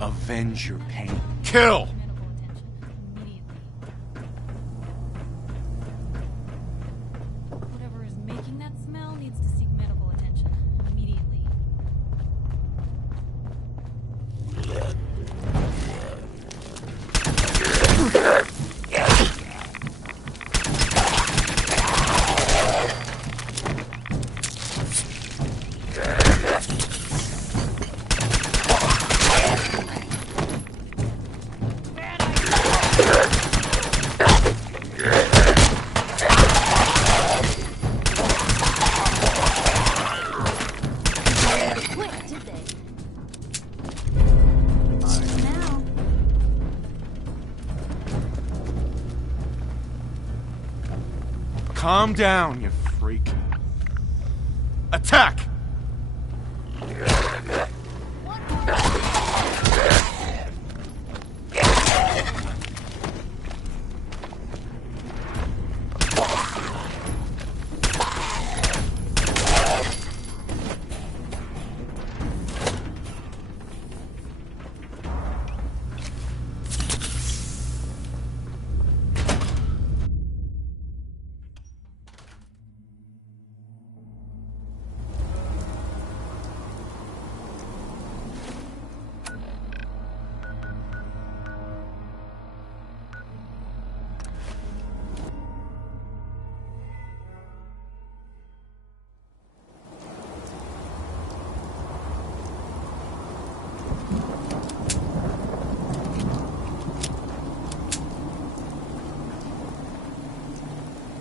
Avenge your pain. Kill! Whatever is making that smell needs to seek medical attention immediately. Calm down, you freak. Attack!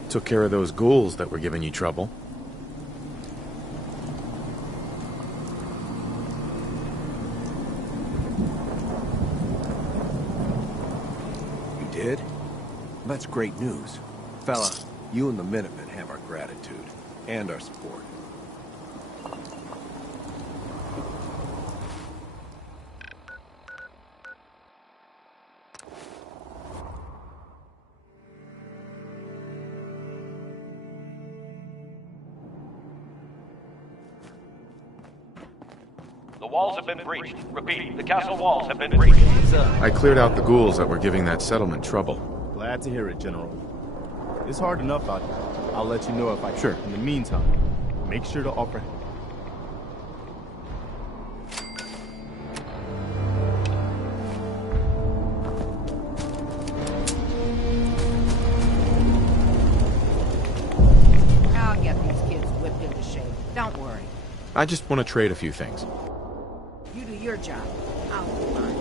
Took care of those ghouls that were giving you trouble. You did? That's great news. Fella, you and the Minutemen have our gratitude. And our support. The walls have been breached. Repeat, the castle walls have been breached. I cleared out the ghouls that were giving that settlement trouble. Glad to hear it, General. It's hard enough out there. I'll let you know if I can. Sure. In the meantime, make sure to offer... I'll get these kids whipped into shape. Don't worry. I just want to trade a few things. You do your job. I'll do mine.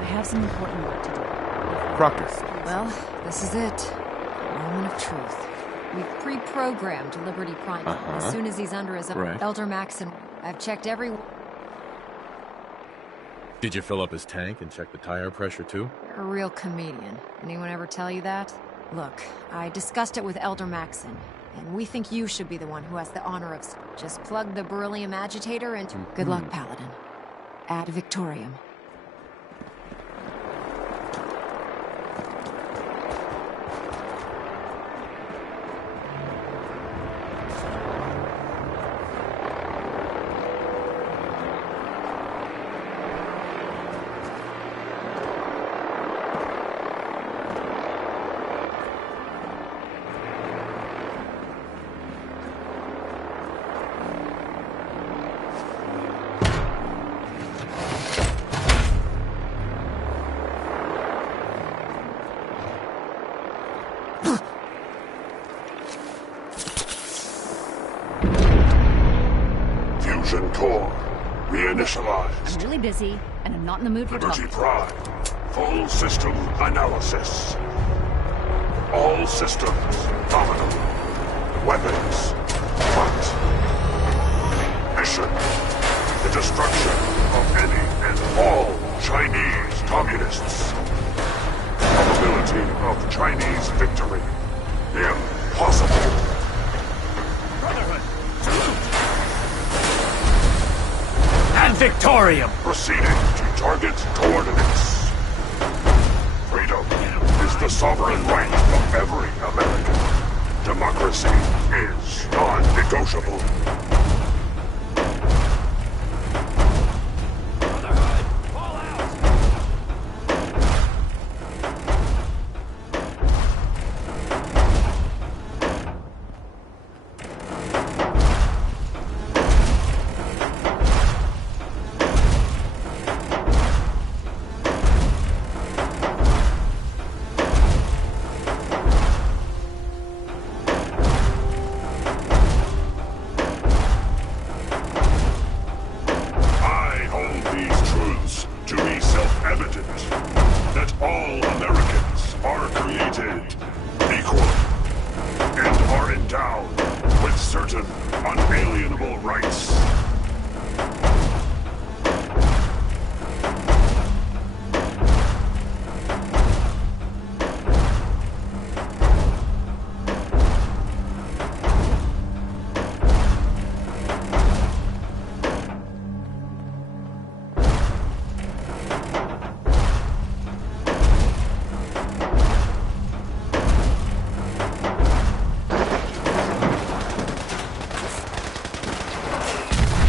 I have some important work to do. Proctor. Well, this is it. Moment of truth. We've pre-programmed Liberty Prime. As soon as he's under his own. Right. Elder Maxon, I've checked every... Did you fill up his tank and check the tire pressure too? You're a real comedian. Anyone ever tell you that? Look, I discussed it with Elder Maxon, and we think you should be the one who has the honor of... Just plug the beryllium agitator into... Good luck, Paladin. Ad Victoriam. Fusion core reinitialized. I'm really busy, and I'm not in the mood for Liberty talking. Prime. Full system analysis. All systems nominal. Weapons hot. Mission: the destruction of any and all Chinese communists. Probability of Chinese victory: impossible. Brotherhood, salute! And Victorium! Proceeding to target coordinates. Freedom is the sovereign right of every American. Democracy is non-negotiable. Brotherhood, fall out! I hold these truths to be self-evident, that all Americans are created equal and are endowed with certain unalienable rights.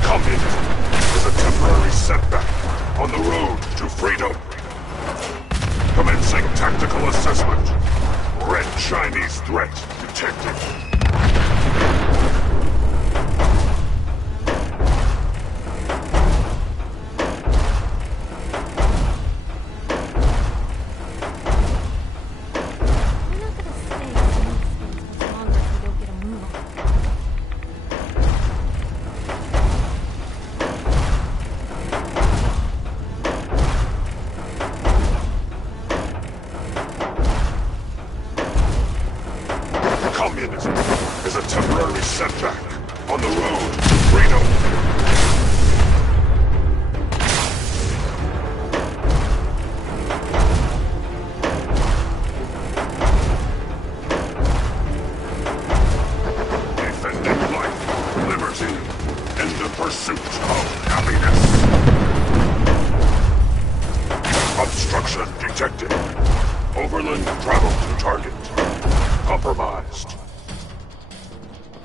Communism is a temporary setback on the road to freedom. Commencing tactical assessment. Red Chinese threat detected. Communism is a temporary setback on the road to freedom. Defending life, liberty, and the pursuit of happiness. Obstruction detected. Overland travel to target. Compromised.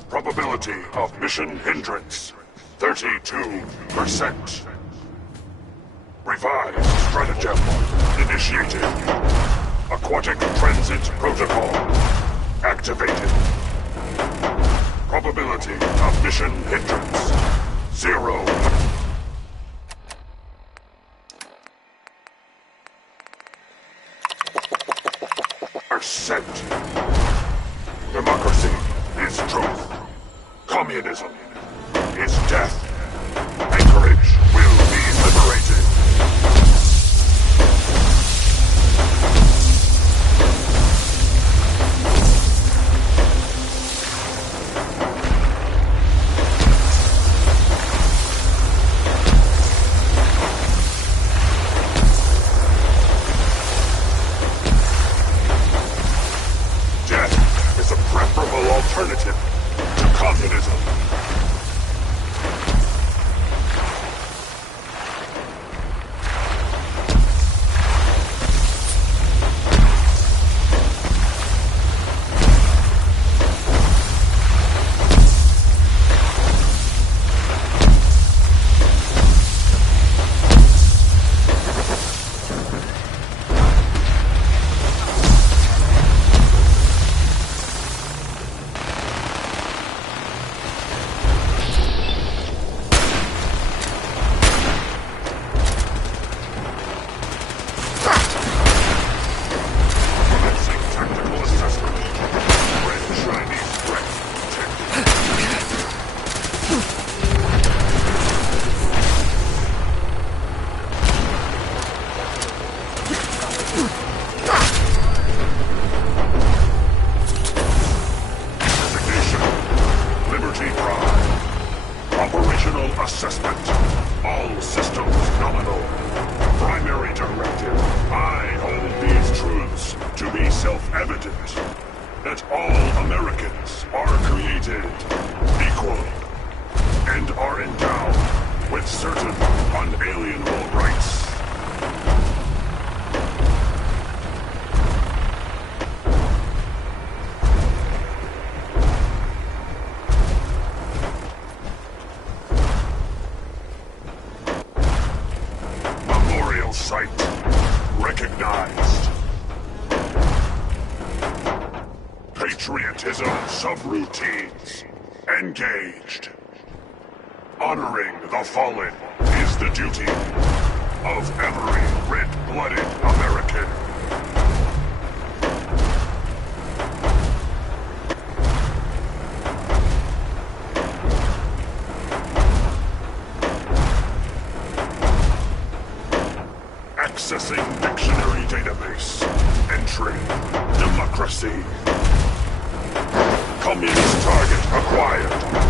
Probability of mission hindrance, 32%. Revised stratagem initiated. Aquatic transit protocol activated. Probability of mission hindrance, 0. Percent. Democracy is truth. Communism is death. Anchorage will be liberated. Final assessment. All systems nominal. Primary directive. I hold these truths to be self-evident. That all Americans are created equal and are endowed with certain unalienable rights. Memorial site recognized. Patriotism subroutines engaged. Honoring the fallen is the duty of every red-blooded American. Accessing dictionary database. Entry. Democracy. Communist target acquired.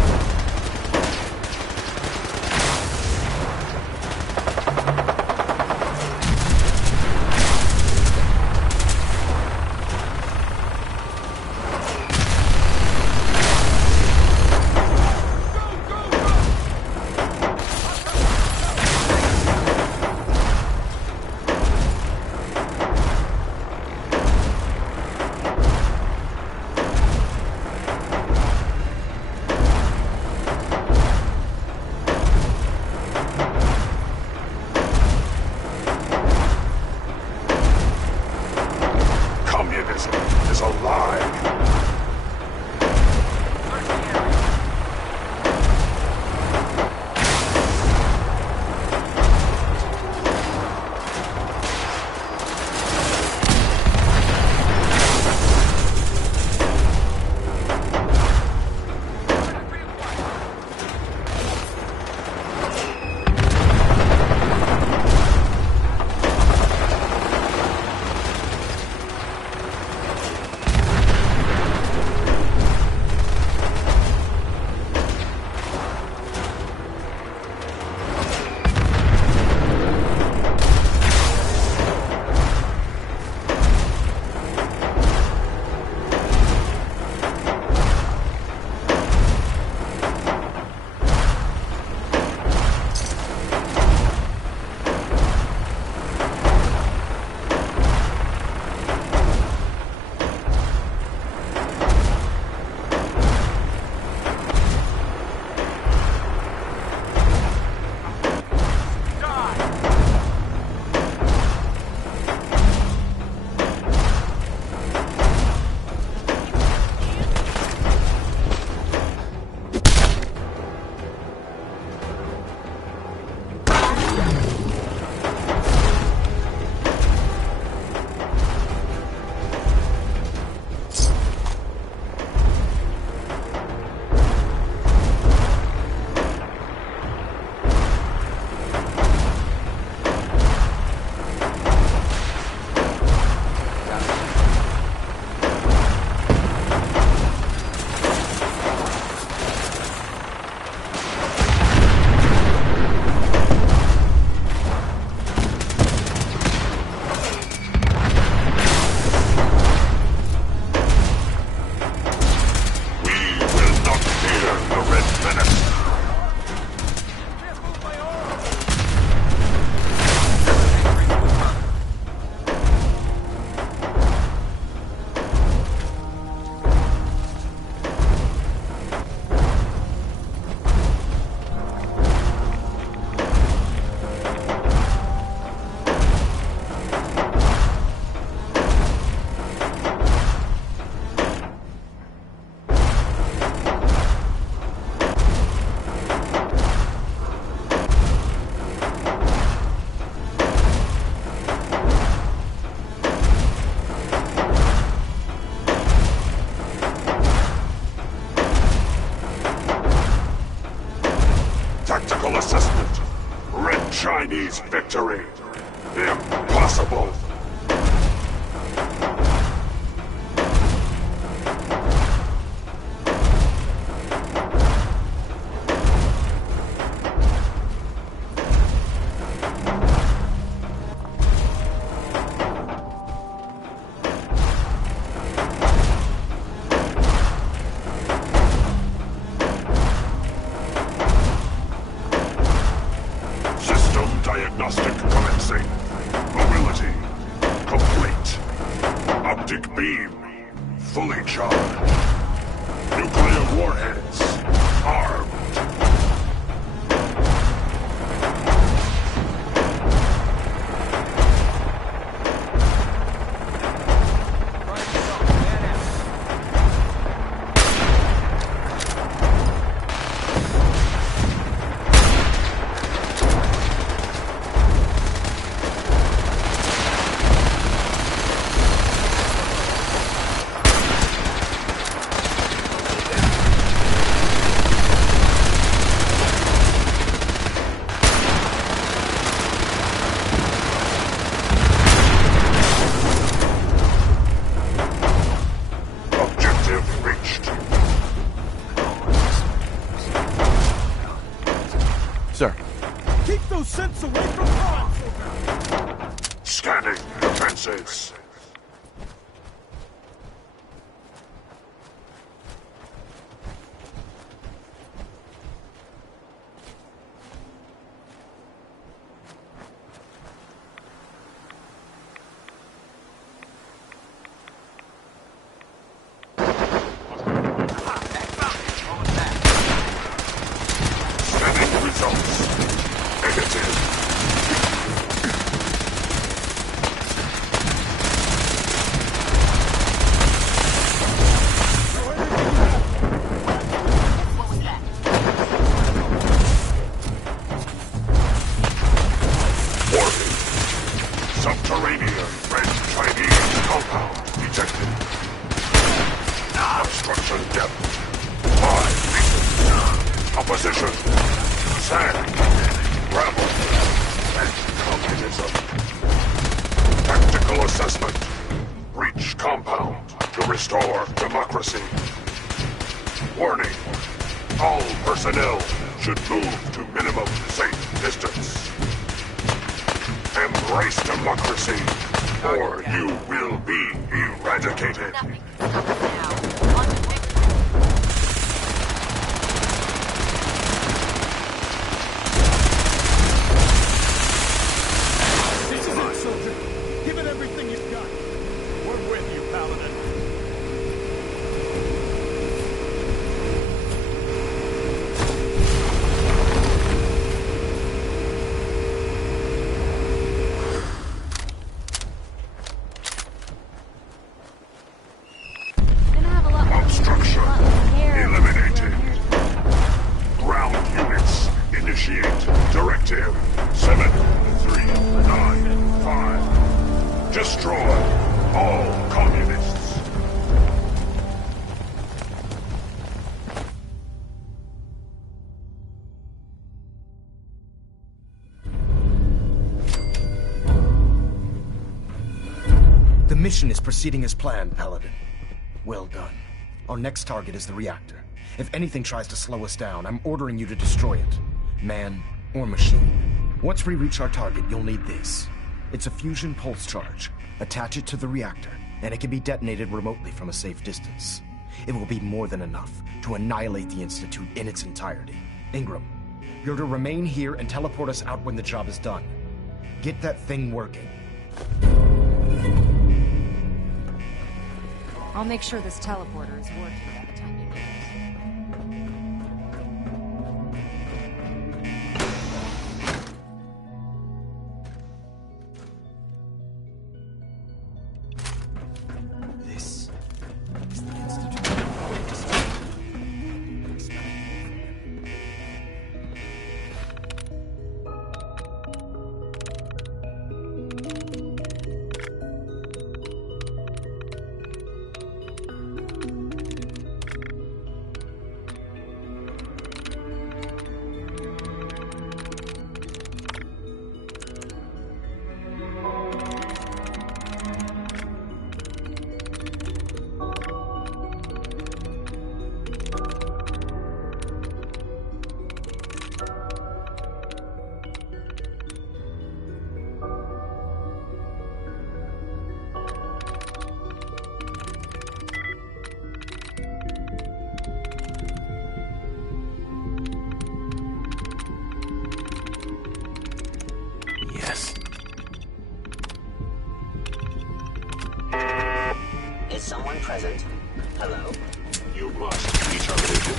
Chinese victory. Impossible. Diagnostic commencing. Mobility complete. Optic beam fully charged. Nuclear warheads armed. Sir. Keep those scents away from crime! Scanning defenses. Subterranean Red Chinese compound detected. Obstruction depth 5 meters. Opposition. Sand. Gravel. And communism. Tactical assessment. Breach compound to restore democracy. Warning. All personnel should move to minimum safe distance. Embrace democracy, or you will be eradicated. This is it, soldier. Give it everything you've got. We're with you, Paladin. Obstruction eliminated. Ground units initiate directive 7395. Destroy all communists. The mission is proceeding as planned, Paladin. Well done. Our next target is the reactor. If anything tries to slow us down, I'm ordering you to destroy it. Man or machine. Once we reach our target, you'll need this. It's a fusion pulse charge. Attach it to the reactor, and it can be detonated remotely from a safe distance. It will be more than enough to annihilate the Institute in its entirety. Ingram, you're to remain here and teleport us out when the job is done. Get that thing working. I'll make sure this teleporter is working by the time you need it. This is the Institute. everyone present? Hello? You must be terminated.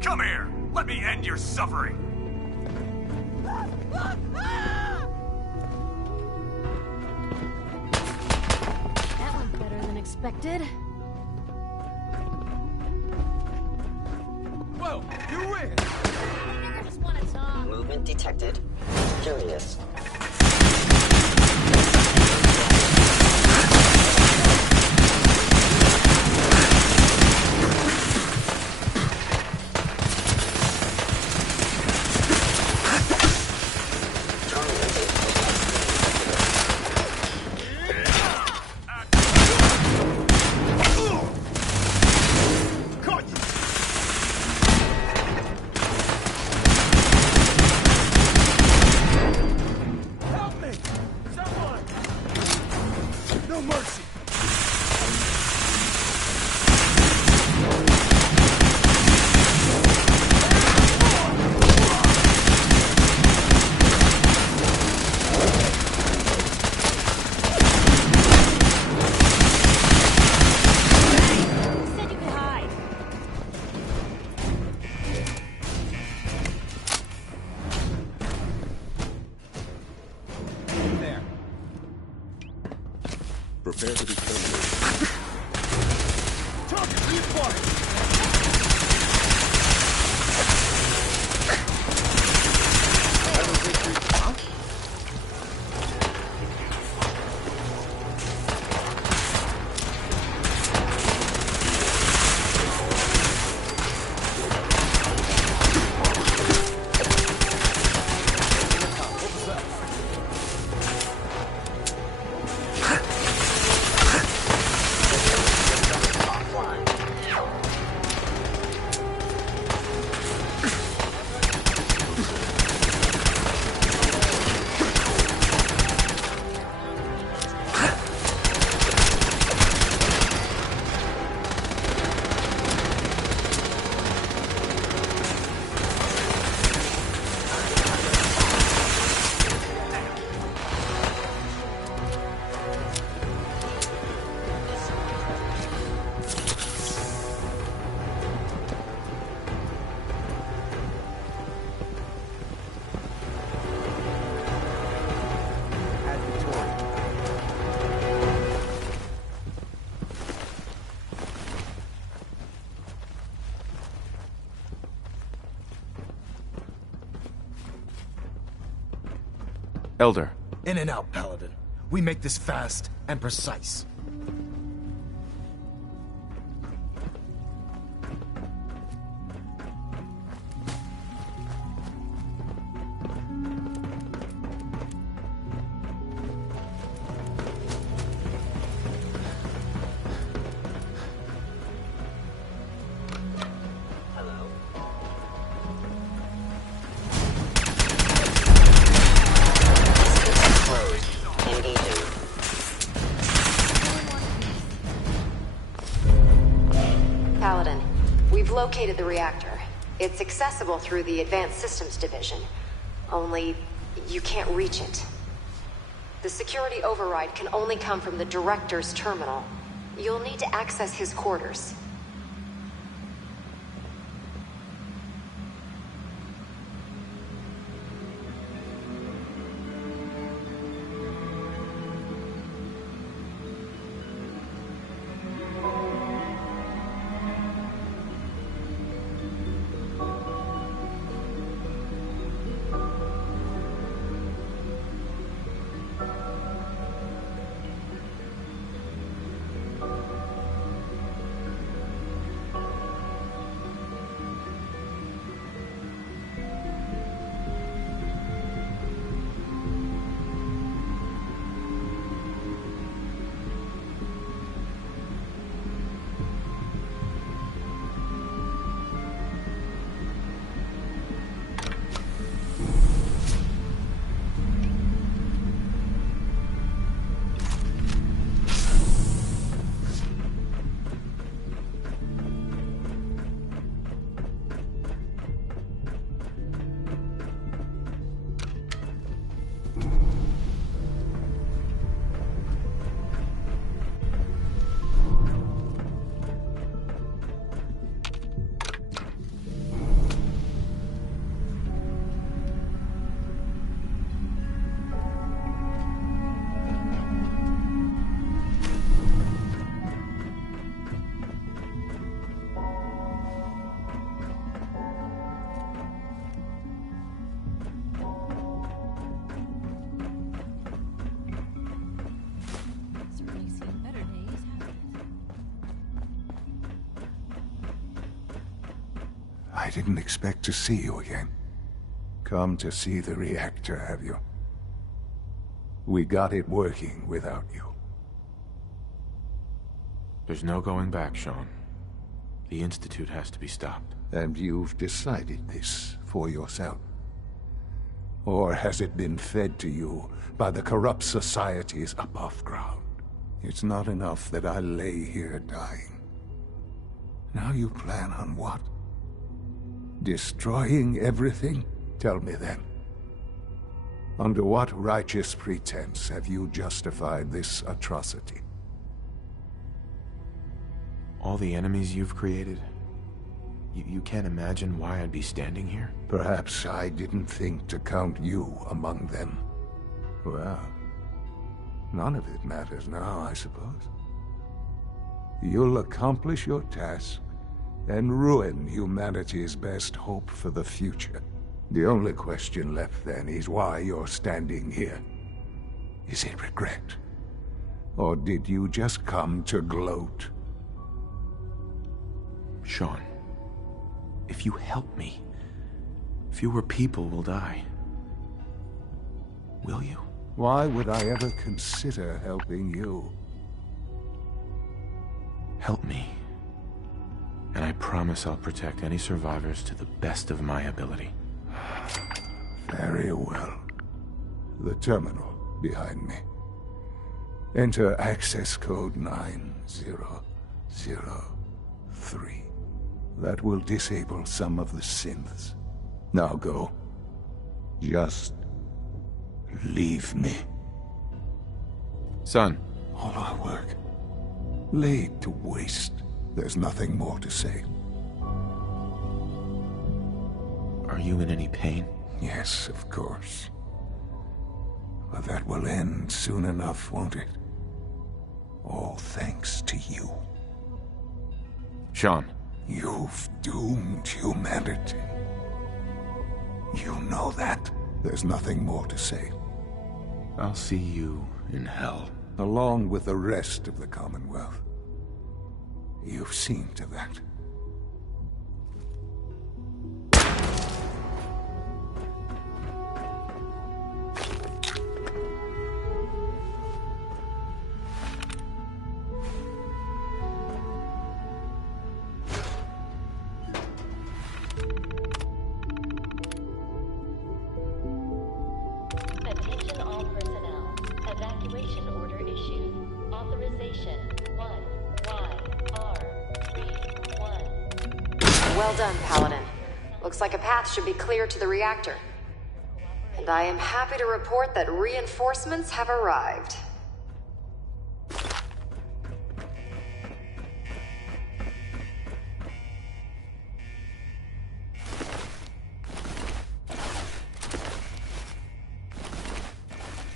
Come here! Let me end your suffering! That went better than expected. Whoa! You win! I just want to talk. Movement detected. Curious. Prepare to be terminated. Target, be quiet! Elder. In and out, Paladin. We make this fast and precise. Paladin, we've located the reactor. It's accessible through the Advanced Systems Division. Only, you can't reach it. The security override can only come from the Director's terminal. You'll need to access his quarters. I didn't expect to see you again. Come to see the reactor, have you? We got it working without you. There's no going back, Sean. The Institute has to be stopped. And you've decided this for yourself? Or has it been fed to you by the corrupt societies above ground? It's not enough that I lay here dying. Now you plan on what? Destroying everything? Tell me then. Under what righteous pretense have you justified this atrocity? All the enemies you've created? You can't imagine why I'd be standing here? Perhaps I didn't think to count you among them. Well, none of it matters now, I suppose. You'll accomplish your task and ruin humanity's best hope for the future. The only question left then is why you're standing here. Is it regret? Or did you just come to gloat? Sean, if you help me, fewer people will die. Will you? Why would I ever consider helping you? Help me. And I promise I'll protect any survivors to the best of my ability. Very well. The terminal behind me. Enter access code 9003. That will disable some of the synths. Now go. Just leave me. Son. All our work laid to waste. There's nothing more to say. Are you in any pain? Yes, of course. But that will end soon enough, won't it? All thanks to you. Sean. You've doomed humanity. You know that. There's nothing more to say. I'll see you in hell. Along with the rest of the Commonwealth. You've seen to that. Attention all personnel. Evacuation order issued. Authorization 1YR31. Well done, Paladin. Looks like a path should be clear to the reactor. And I am happy to report that reinforcements have arrived.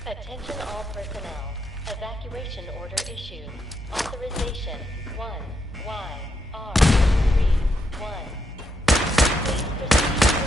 Attention all personnel. Evacuation order issued. Authorization 1YR31. Please proceed to your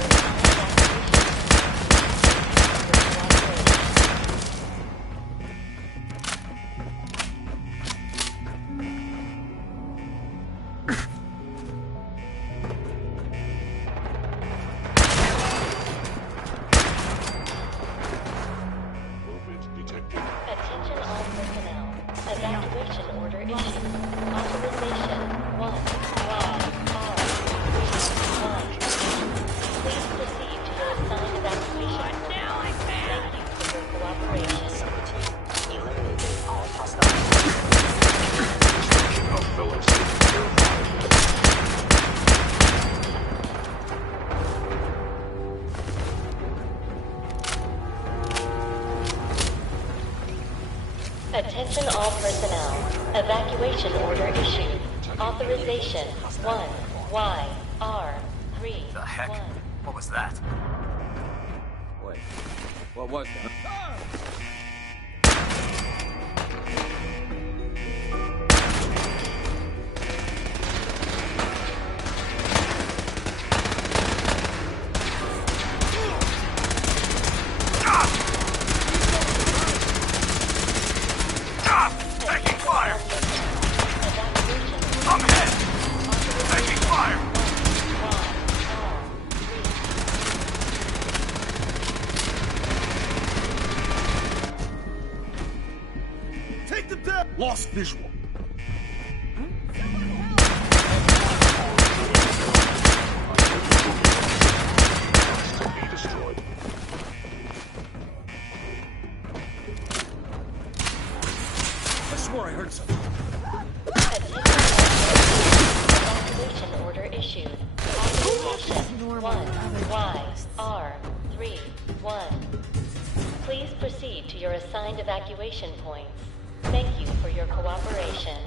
Attention all personnel. Evacuation order issued. Authorization 1YR31. Please proceed to your assigned evacuation point. Thank you for your cooperation. Eliminating all hostiles. Attention all personnel. Evacuation order issued. Authorization 1YR31. The heck? What was that? Wait, what was that? Taking fire! I'm hit! Taking fire! Take them down! Lost visual. I swore I heard something. Evacuation order issued. Authorization 1YR31. Please proceed to your assigned evacuation points. Thank you for your cooperation.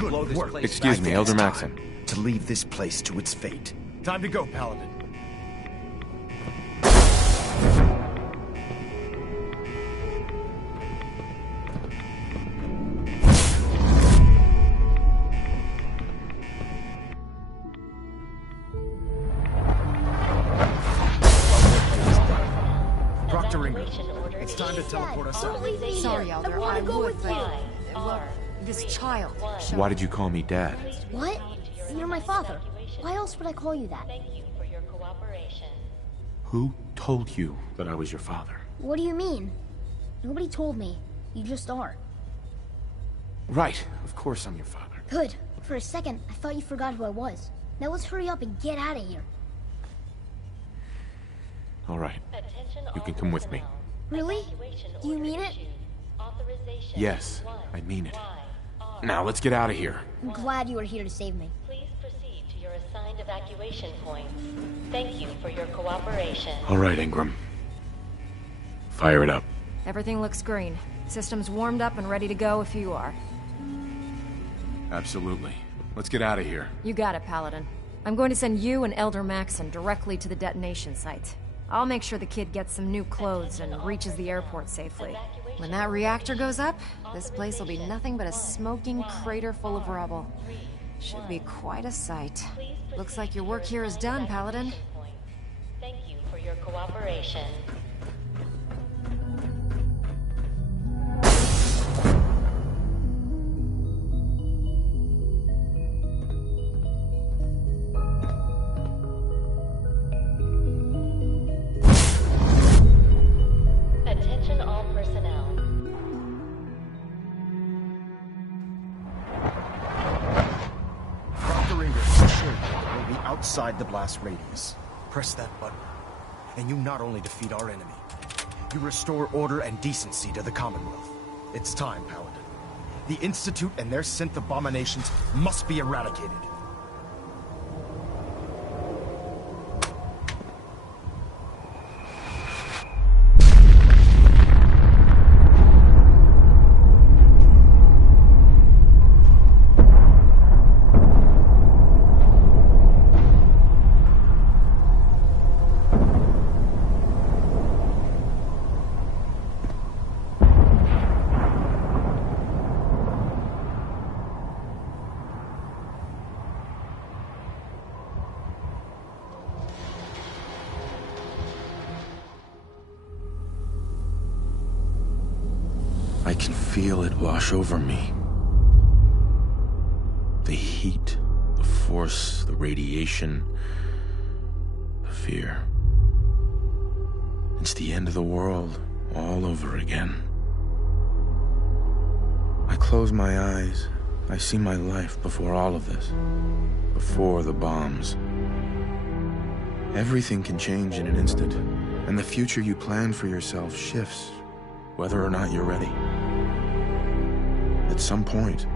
Good work. Excuse me, Elder Maxon. To leave this place to its fate. Time to go, Paladin. It's time to teleport us out. Sorry, Elder, I go would, with but... you. Well, this child... Why did you call me Dad? What? You're my father. Why else would I call you that? Thank you for your cooperation. Who told you that I was your father? What do you mean? Nobody told me. You just are. Right, of course I'm your father. Good. For a second, I thought you forgot who I was. Now let's hurry up and get out of here. All right, you can come with me. Really? Do you mean it? Yes, I mean it. Now let's get out of here. I'm glad you were here to save me. Please proceed to your assigned evacuation points. Thank you for your cooperation. All right, Ingram. Fire it up. Everything looks green. System's warmed up and ready to go if you are. Absolutely. Let's get out of here. You got it, Paladin. I'm going to send you and Elder Maxon directly to the detonation site. I'll make sure the kid gets some new clothes and reaches the airport safely. When that reactor goes up, this place will be nothing but a smoking crater full of rubble. Should be quite a sight. Looks like your work here is done, Paladin. Thank you for your cooperation. Attention all personnel. Dr. Inger's shield will be outside the blast radius. Press that button, and you not only defeat our enemy, you restore order and decency to the Commonwealth. It's time, Paladin. The Institute and their synth abominations must be eradicated. I can feel it wash over me. The heat, the force, the radiation, the fear. It's the end of the world all over again. I close my eyes. I see my life before all of this. Before the bombs. Everything can change in an instant, and the future you plan for yourself shifts, whether or not you're ready. At some point,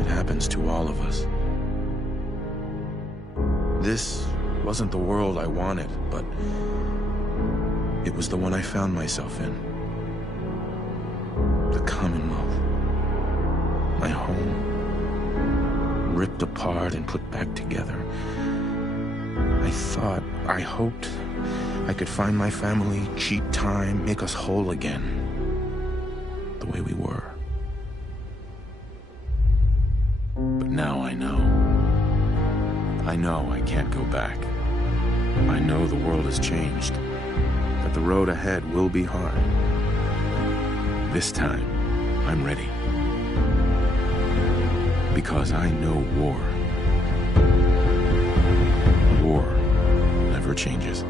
it happens to all of us. This wasn't the world I wanted, but it was the one I found myself in. The Commonwealth. My home. Ripped apart and put back together. I hoped I could find my family, cheat time, make us whole again. The way we were. But now I know. I know I can't go back. I know the world has changed. That the road ahead will be hard. This time, I'm ready. Because I know war. War never changes.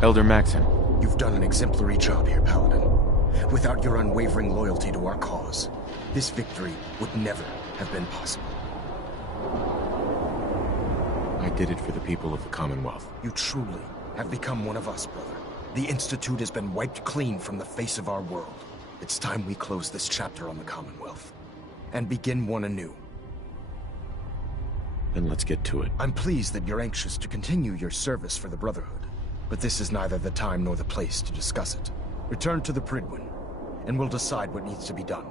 Elder Maxon. You've done an exemplary job here, Paladin. Without your unwavering loyalty to our cause, this victory would never have been possible. I did it for the people of the Commonwealth. You truly have become one of us, brother. The Institute has been wiped clean from the face of our world. It's time we close this chapter on the Commonwealth and begin one anew. Then let's get to it. I'm pleased that you're anxious to continue your service for the Brotherhood, but this is neither the time nor the place to discuss it. Return to the Prydwen, and we'll decide what needs to be done.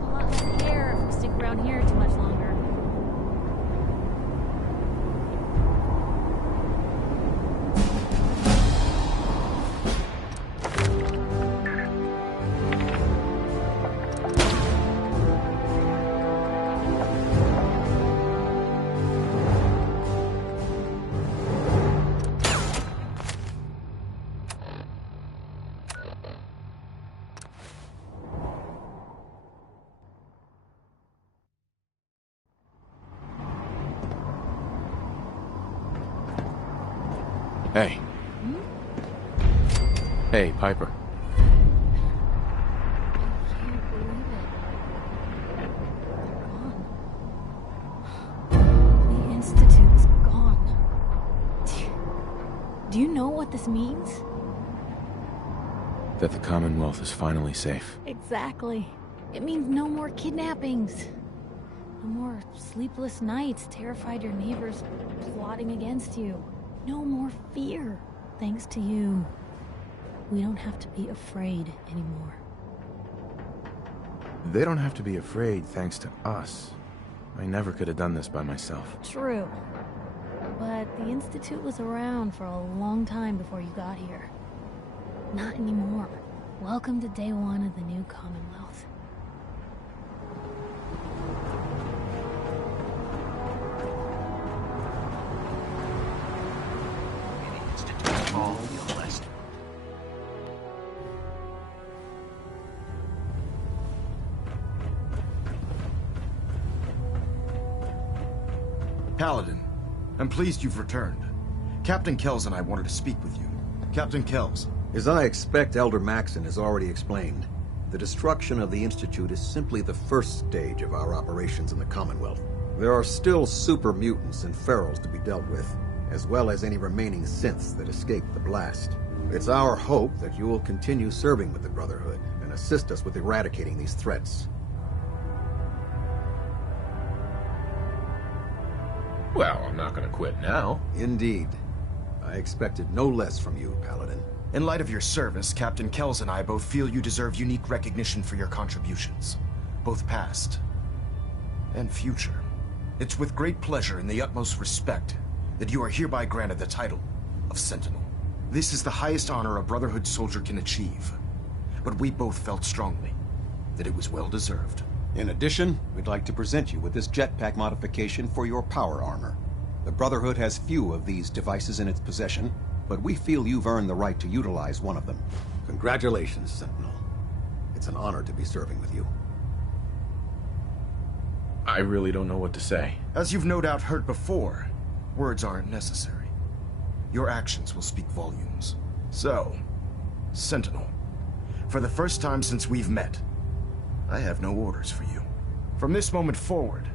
A lot less air if we stick around here too much longer. Hey. Hey, Piper. The Institute's gone. Do you know what this means? That the Commonwealth is finally safe. Exactly. It means no more kidnappings. No more sleepless nights, terrified your neighbors plotting against you. No more fear, thanks to you. We don't have to be afraid anymore. They don't have to be afraid thanks to us. I never could have done this by myself. True. But the Institute was around for a long time before you got here. Not anymore. Welcome to day one of the new Commonwealth. All feel blessed. Paladin, I'm pleased you've returned. Captain Kells and I wanted to speak with you. Captain Kells. As I expect Elder Maxon has already explained, the destruction of the Institute is simply the first stage of our operations in the Commonwealth. There are still super mutants and ferals to be dealt with, as well as any remaining synths that escaped the blast. It's our hope that you will continue serving with the Brotherhood and assist us with eradicating these threats. Well, I'm not gonna quit now. Indeed. I expected no less from you, Paladin. In light of your service, Captain Kells and I both feel you deserve unique recognition for your contributions, both past and future. It's with great pleasure and the utmost respect that you are hereby granted the title of Sentinel. This is the highest honor a Brotherhood soldier can achieve, but we both felt strongly that it was well deserved. In addition, we'd like to present you with this jetpack modification for your power armor. The Brotherhood has few of these devices in its possession, but we feel you've earned the right to utilize one of them. Congratulations, Sentinel. It's an honor to be serving with you. I really don't know what to say. As you've no doubt heard before, words aren't necessary. Your actions will speak volumes. So, Sentinel, for the first time since we've met, I have no orders for you. From this moment forward,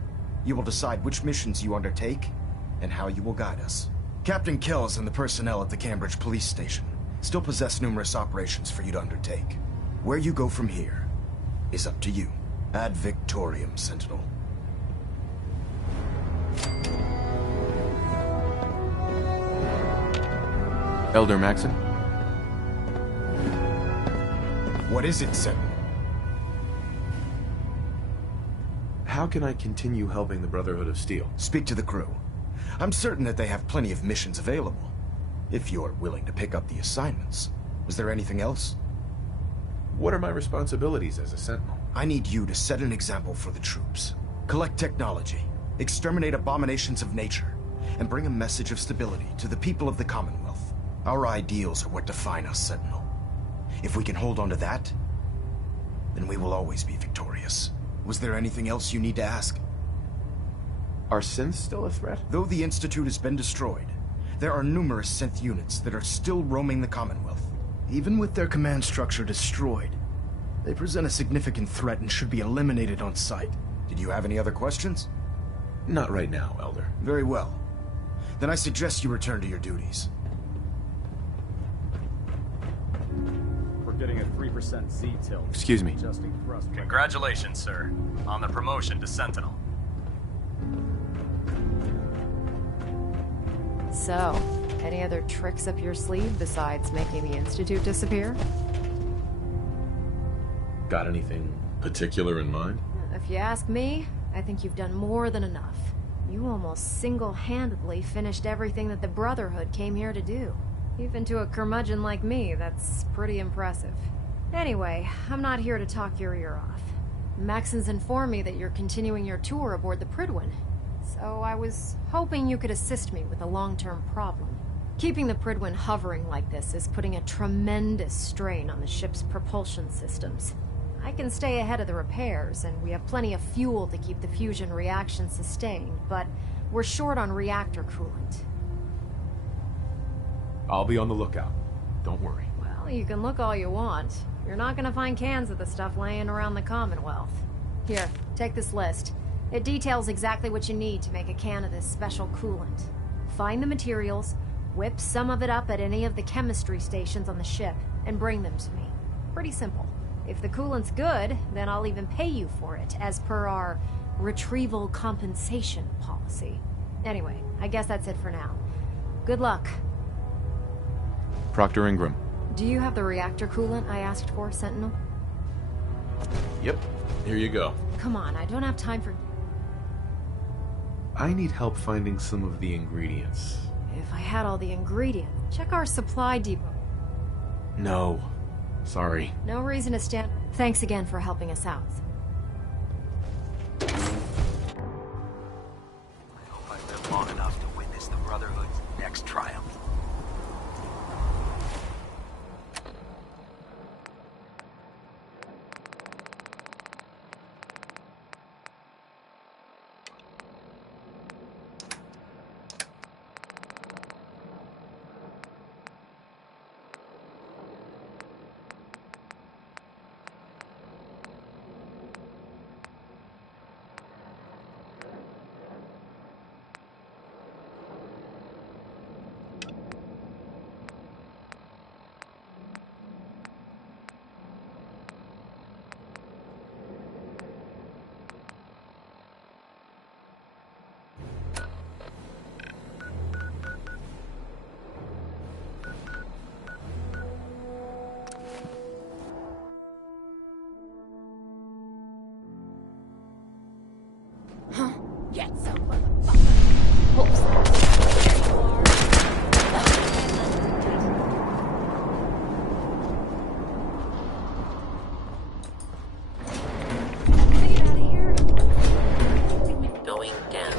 you will decide which missions you undertake and how you will guide us. Captain Kells and the personnel at the Cambridge Police Station still possess numerous operations for you to undertake. Where you go from here is up to you. Ad Victorium, Sentinel. Elder Maxon? What is it, Sentinel? How can I continue helping the Brotherhood of Steel? Speak to the crew. I'm certain that they have plenty of missions available, if you're willing to pick up the assignments. Was there anything else? What are my responsibilities as a Sentinel? I need you to set an example for the troops. Collect technology, exterminate abominations of nature, and bring a message of stability to the people of the Commonwealth. Our ideals are what define us, Sentinel. If we can hold on to that, then we will always be victorious. Was there anything else you need to ask? Are synths still a threat? Though the Institute has been destroyed, there are numerous synth units that are still roaming the Commonwealth. Even with their command structure destroyed, they present a significant threat and should be eliminated on sight. Did you have any other questions? Not right now, Elder. Very well. Then I suggest you return to your duties. getting a 3% Z tilt. Excuse me. Adjusting thrust. Congratulations, sir, on the promotion to Sentinel. So, any other tricks up your sleeve besides making the Institute disappear? Got anything particular in mind? If you ask me, I think you've done more than enough. You almost single-handedly finished everything that the Brotherhood came here to do. Even to a curmudgeon like me, that's pretty impressive. Anyway, I'm not here to talk your ear off. Maxon's informed me that you're continuing your tour aboard the Prydwen. So I was hoping you could assist me with a long-term problem. Keeping the Prydwen hovering like this is putting a tremendous strain on the ship's propulsion systems. I can stay ahead of the repairs, and we have plenty of fuel to keep the fusion reaction sustained, but we're short on reactor coolant. I'll be on the lookout. Don't worry. Well, you can look all you want. You're not gonna find cans of the stuff laying around the Commonwealth. Here, take this list. It details exactly what you need to make a can of this special coolant. Find the materials, whip some of it up at any of the chemistry stations on the ship, and bring them to me. Pretty simple. If the coolant's good, then I'll even pay you for it, as per our retrieval compensation policy. Anyway, I guess that's it for now. Good luck. Proctor Ingram. Do you have the reactor coolant I asked for, Sentinel? Yep. Here you go. Come on, I don't have time for... I need help finding some of the ingredients. If I had all the ingredients, check our supply depot. No. Sorry. No reason to stand... Thanks again for helping us out. I hope I live long enough to witness the Brotherhood's next triumph. Get some motherfucker. Going down.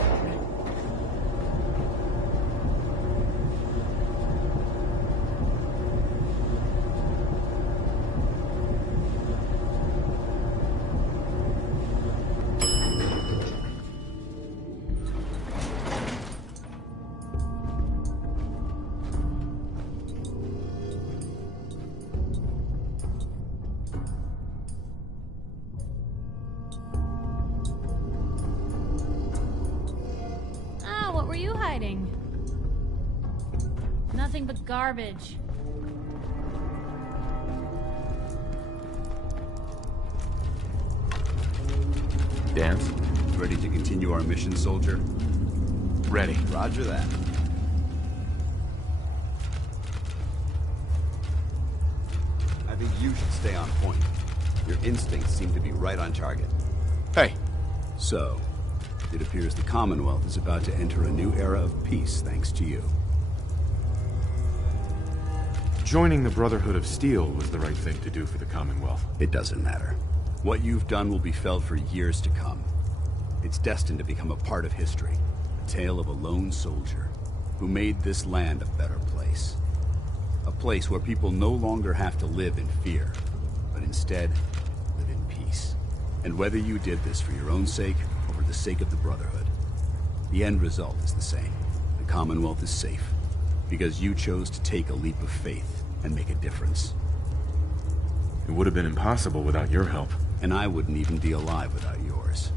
What were you hiding? Nothing but garbage. Dance? Ready to continue our mission, soldier? Ready. Roger that. I think you should stay on point. Your instincts seem to be right on target. Hey. So, it appears the Commonwealth is about to enter a new era of peace thanks to you. Joining the Brotherhood of Steel was the right thing to do for the Commonwealth. It doesn't matter. What you've done will be felt for years to come. It's destined to become a part of history. A tale of a lone soldier who made this land a better place. A place where people no longer have to live in fear, but instead live in peace. And whether you did this for your own sake or for the sake of the Brotherhood, the end result is the same. The Commonwealth is safe, because you chose to take a leap of faith and make a difference. It would have been impossible without your help. And I wouldn't even be alive without yours.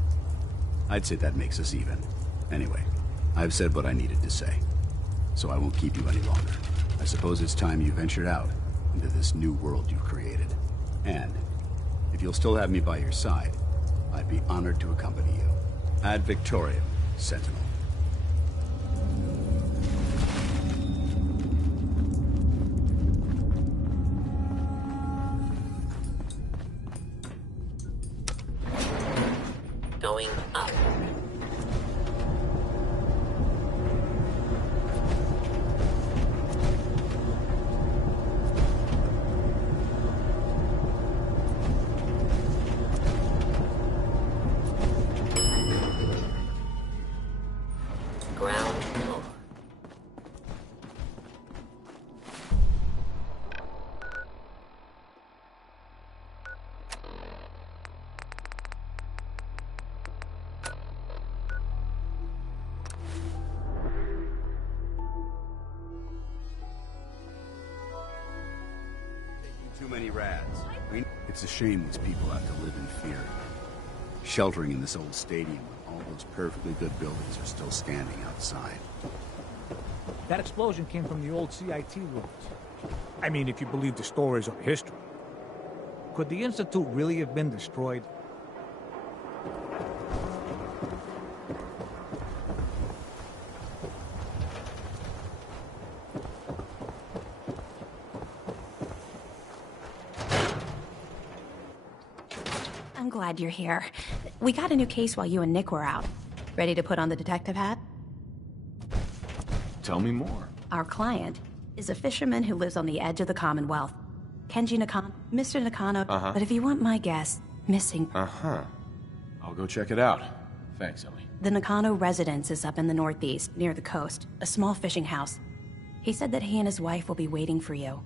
I'd say that makes us even. Anyway, I've said what I needed to say, so I won't keep you any longer. I suppose it's time you ventured out into this new world you've created. And if you'll still have me by your side, I'd be honored to accompany you. Ad Victoriam, Sentinel. Going up. Ground floor. Too many rads. It's a shame these people have to live in fear. Sheltering in this old stadium when all those perfectly good buildings are still standing outside. That explosion came from the old CIT ruins. I mean, if you believe the stories of history. Could the Institute really have been destroyed? I'm glad you're here. We got a new case while you and Nick were out. Ready to put on the detective hat? Tell me more. Our client is a fisherman who lives on the edge of the Commonwealth. Kenji Nakano. Mr. Nakano. But if you want my guess, missing. I'll go check it out. Thanks, Ellie. The Nakano residence is up in the northeast, near the coast. A small fishing house. He said that he and his wife will be waiting for you.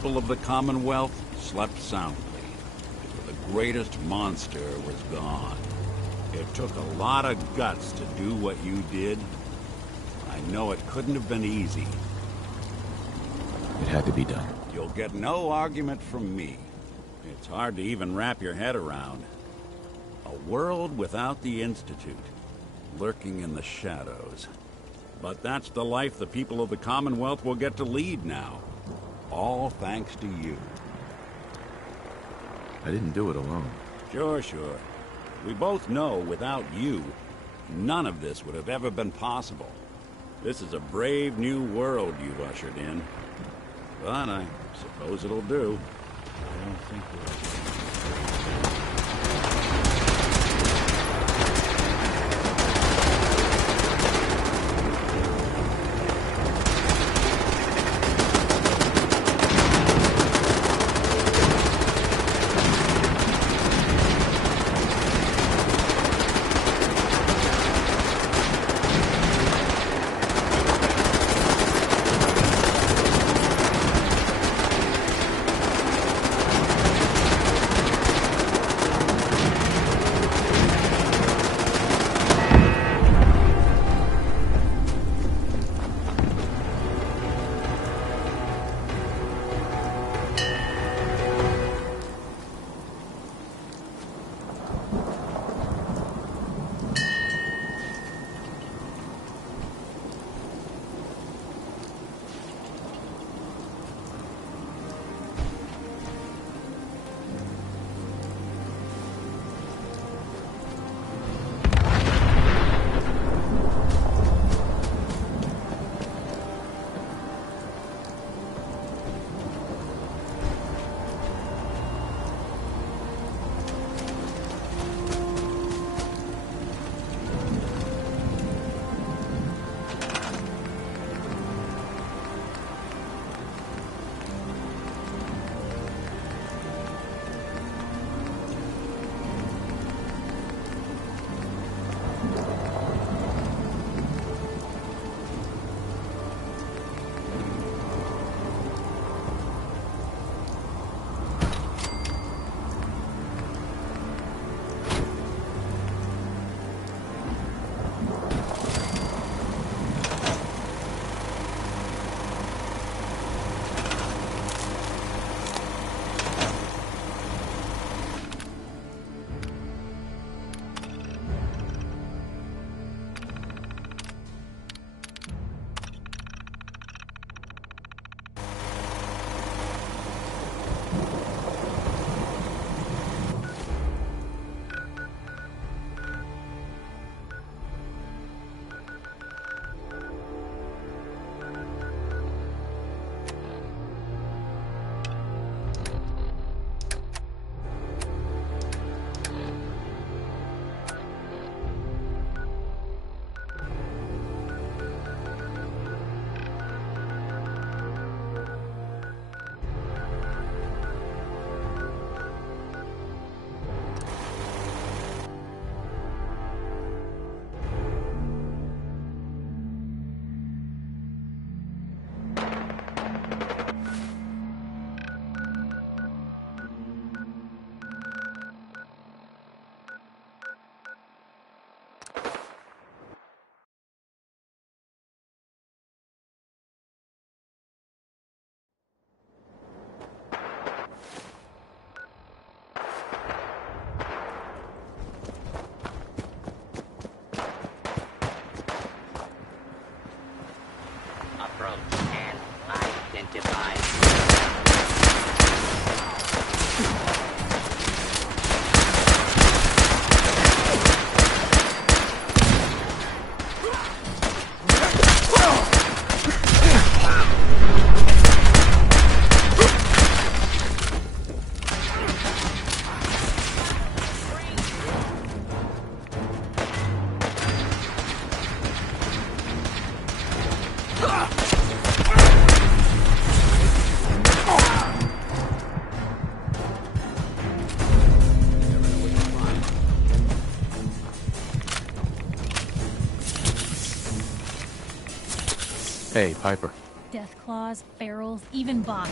people of the Commonwealth slept soundly. For the greatest monster was gone. It took a lot of guts to do what you did. I know it couldn't have been easy. It had to be done. You'll get no argument from me. It's hard to even wrap your head around. A world without the Institute, lurking in the shadows. But that's the life the people of the Commonwealth will get to lead now. All thanks to you. I didn't do it alone. Sure. We both know without you, none of this would have ever been possible. This is a brave new world you've ushered in. But I suppose it'll do. I don't think we'll... Hey, Piper. Deathclaws, ferals, even bots.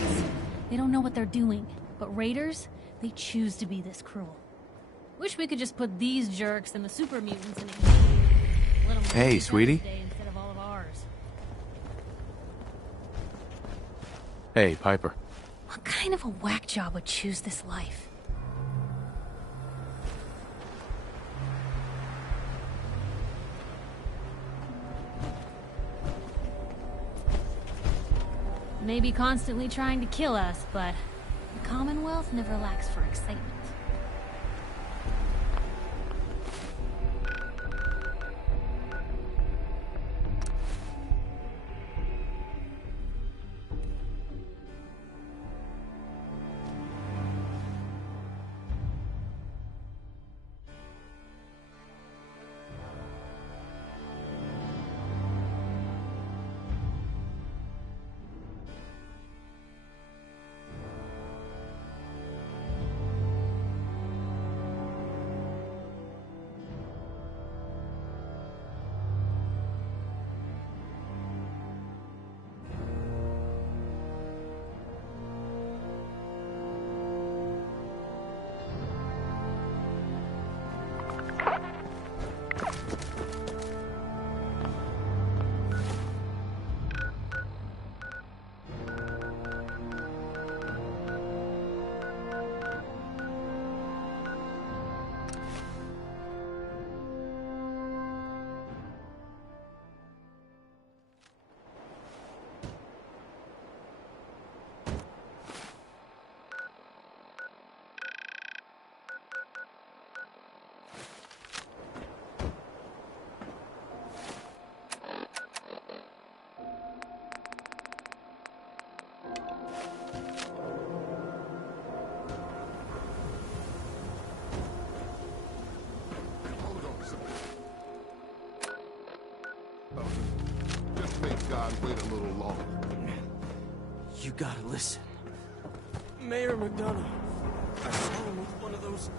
They don't know what they're doing. But raiders, they choose to be this cruel. Wish we could just put these jerks and the super mutants in it. Let 'em Hey, live sweetie. their day instead of all of ours. Hey, Piper. What kind of a whack job would choose this life? Maybe constantly trying to kill us, but the Commonwealth never lacks for excitement. Just make God wait a little longer. You gotta listen. Mayor McDonough. I saw him with one of those